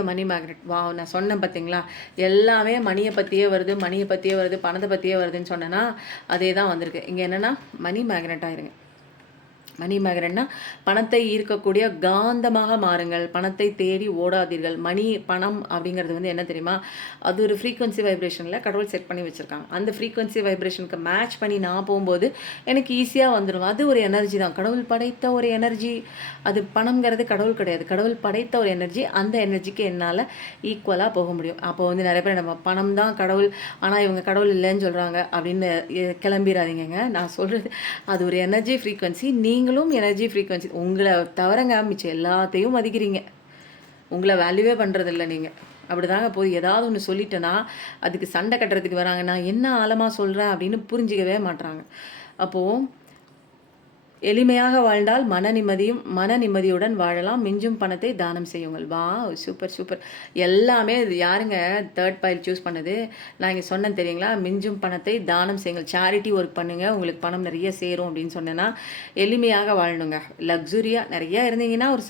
மணி மேக்னெட். நான் சொன்னேன் பார்த்தீங்களா, எல்லாமே மணியை பற்றியே வருது, மணியை பற்றியே வருது, பணத்தை பற்றியே வருதுன்னு சொன்னேன்னா அதே தான் வந்திருக்கு. இங்கே என்னென்னா மணி மேக்னெட் ஆயிருங்க. மணி மேக்னெட்னா பணத்தை ஈர்க்கக்கூடிய காந்தமாக மாறுங்கள். பணத்தை தேடி ஓடாதீர்கள். பணம் அப்படிங்கிறது வந்து என்ன தெரியுமா, அது ஒரு ஃப்ரீக்வன்சி வைப்ரேஷனில் கடவுள் செட் பண்ணி வச்சுருக்காங்க. அந்த ஃப்ரீக்வன்சி வைப்ரேஷனுக்கு மேட்ச் பண்ணி நான் போகும்போது எனக்கு ஈஸியாக வந்துடும். அது ஒரு எனர்ஜி தான், கடவுள் படைத்த ஒரு எனர்ஜி. அது பணம்ங்கிறது கடவுள் கிடையாது, கடவுள் படைத்த ஒரு எனர்ஜி. அந்த எனர்ஜிக்கு என்னால் ஈக்குவலாக போக முடியும். அப்போ வந்து நிறைய பேர் நம்ம பணம் தான் கடவுள், ஆனால் இவங்க கடவுள் இல்லைன்னு சொல்கிறாங்க அப்படின்னு கிளம்பிடாதீங்க. நான் சொல்கிறது அது ஒரு எனர்ஜி ஃப்ரீக்வன்சி. நீங்களும் எனர்ஜி ஃப்ரீக்வன்சி. உங்களை தவிரங்க மிச்சம் எல்லாத்தையும் மதிக்கிறீங்க. உங்களை வேல்யூவே பண்ணுறதில்ல நீங்கள். அப்படி தாங்க போய் ஏதாவது ஒன்று சொல்லிட்டேன்னா அதுக்கு சண்டை கட்டுறதுக்கு வராங்க. நான் என்ன ஆழமாக சொல்கிறேன் அப்படின்னு புரிஞ்சிக்கவே மாட்டுறாங்க. அப்போது எளிமையாக வாழ்ந்தால் மன நிம்மதியுடன் வாழலாம். மிஞ்சும் பணத்தை தானம் செய்யுங்கள். Super super. எல்லாமே இது யாருங்க தேர்ட் பைல் சூஸ் பண்ணது? நான் இங்கே சொன்னேன் தெரியுங்களா, மிஞ்சும் பணத்தை தானம் செய்யுங்கள். சேரிட்டி ஒர்க் பண்ணுங்கள், உங்களுக்கு பணம் நிறைய சேரும் அப்படின்னு சொன்னேன்னா எளிமையாக வாழணுங்க. லக்ஸுரியாக நிறையா இருந்தீங்கன்னா ஒரு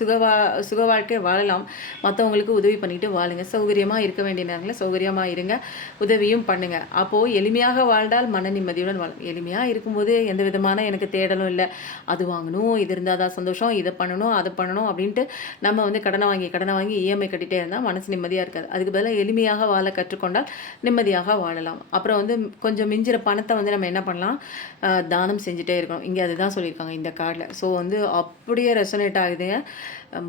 சுக வாழ்க்கை வாழலாம். மற்றவங்களுக்கு உதவி பண்ணிட்டு வாழுங்க. சௌகரியமாக இருக்க வேண்டிய நேரங்களில் சௌகரியமாக இருங்க, உதவியும் பண்ணுங்கள். அப்போது எளிமையாக வாழ்ந்தால் மன நிம்மதியுடன் வாழும். எளிமையாக இருக்கும்போது எந்த விதமான எனக்கு தேடலும் இல்லை, அது வாங்கணும், இது இருந்தால் தான் சந்தோஷம், இதை பண்ணணும், அதை பண்ணணும் அப்படின்ட்டு நம்ம வந்து கடனை வாங்கி இஎம்ஐ கட்டிகிட்டே இருந்தால் மனசு நிம்மதியாக இருக்காது. அதுக்கு பதிலாக எளிமையாக வாழ கற்றுக்கொண்டால் நிம்மதியாக வாழலாம். அப்புறம் வந்து கொஞ்சம் மிஞ்சிற பணத்தை வந்து நம்ம என்ன பண்ணலாம், தானம் செஞ்சுட்டே இருக்கணும். இங்கே அதுதான் சொல்லியிருக்காங்க இந்த கார்டில். ஸோ வந்து அப்படியே ரெசனேட் ஆகுதுங்க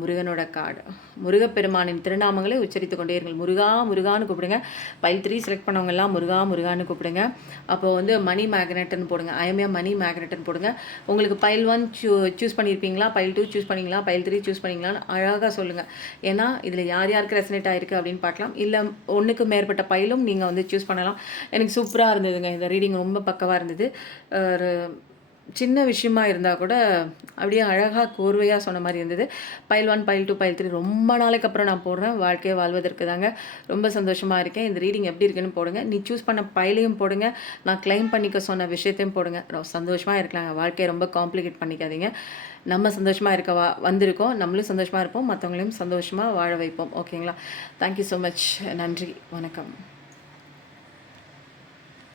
முருகனோட கார்டு. முருகப்பெருமானின் திருநாமங்களை உச்சரித்து கொண்டே இருங்கள். முருகா முருகான்னு கூப்பிடுங்க. பைல் 3 செலக்ட் பண்ணவங்கெல்லாம் முருகா முருகான்னு கூப்பிடுங்க. அப்போ வந்து மணி மேக்னெட்னு போடுங்க. ஐஎம்ஏ மணி மேக்னெட்னு போடுங்க. உங்களுக்கு பைல் 1 சூஸ் பண்ணியிருப்பீங்களா, பைல் 2 சூஸ் பண்ணிங்களா, பைல் 3 சூஸ் பண்ணிங்களான்னு அழகாக சொல்லுங்கள். ஏன்னா இதில் யார் யாருக்கு ரெசனேட் ஆகிருக்கு அப்படின்னு பார்க்கலாம். இல்லை ஒன்றுக்கு மேற்பட்ட பைலும் நீங்கள் வந்து சூஸ் பண்ணலாம். எனக்கு சூப்பராக இருந்ததுங்க இந்த ரீடிங், ரொம்ப பக்கவாக இருந்தது. ஒரு சின்ன விஷயமா இருந்தால் கூட அப்படியே அழகாக கோர்வையாக சொன்ன மாதிரி இருந்தது. பைல் 1, பைல் 2, பைல் 3 ரொம்ப நாளைக்கு அப்புறம் நான் போடுறேன். வாழ்க்கையை வாழ்வதற்கு தாங்க. ரொம்ப சந்தோஷமாக இருக்கேன். இந்த ரீடிங் எப்படி இருக்குன்னு போடுங்க. நீ சூஸ் பண்ண பைலையும் போடுங்க, நான் கிளைம் பண்ணிக்க சொன்ன விஷயத்தையும் போடுங்க. சந்தோஷமாக இருக்கலாங்க. வாழ்க்கையை ரொம்ப காம்ப்ளிகேட் பண்ணிக்காதீங்க. நம்ம சந்தோஷமாக இருக்க வந்திருக்கோம். நம்மளும் சந்தோஷமாக இருப்போம், மற்றவங்களையும் சந்தோஷமாக வாழ வைப்போம். ஓகேங்களா? Thank you so much. நன்றி, வணக்கம்.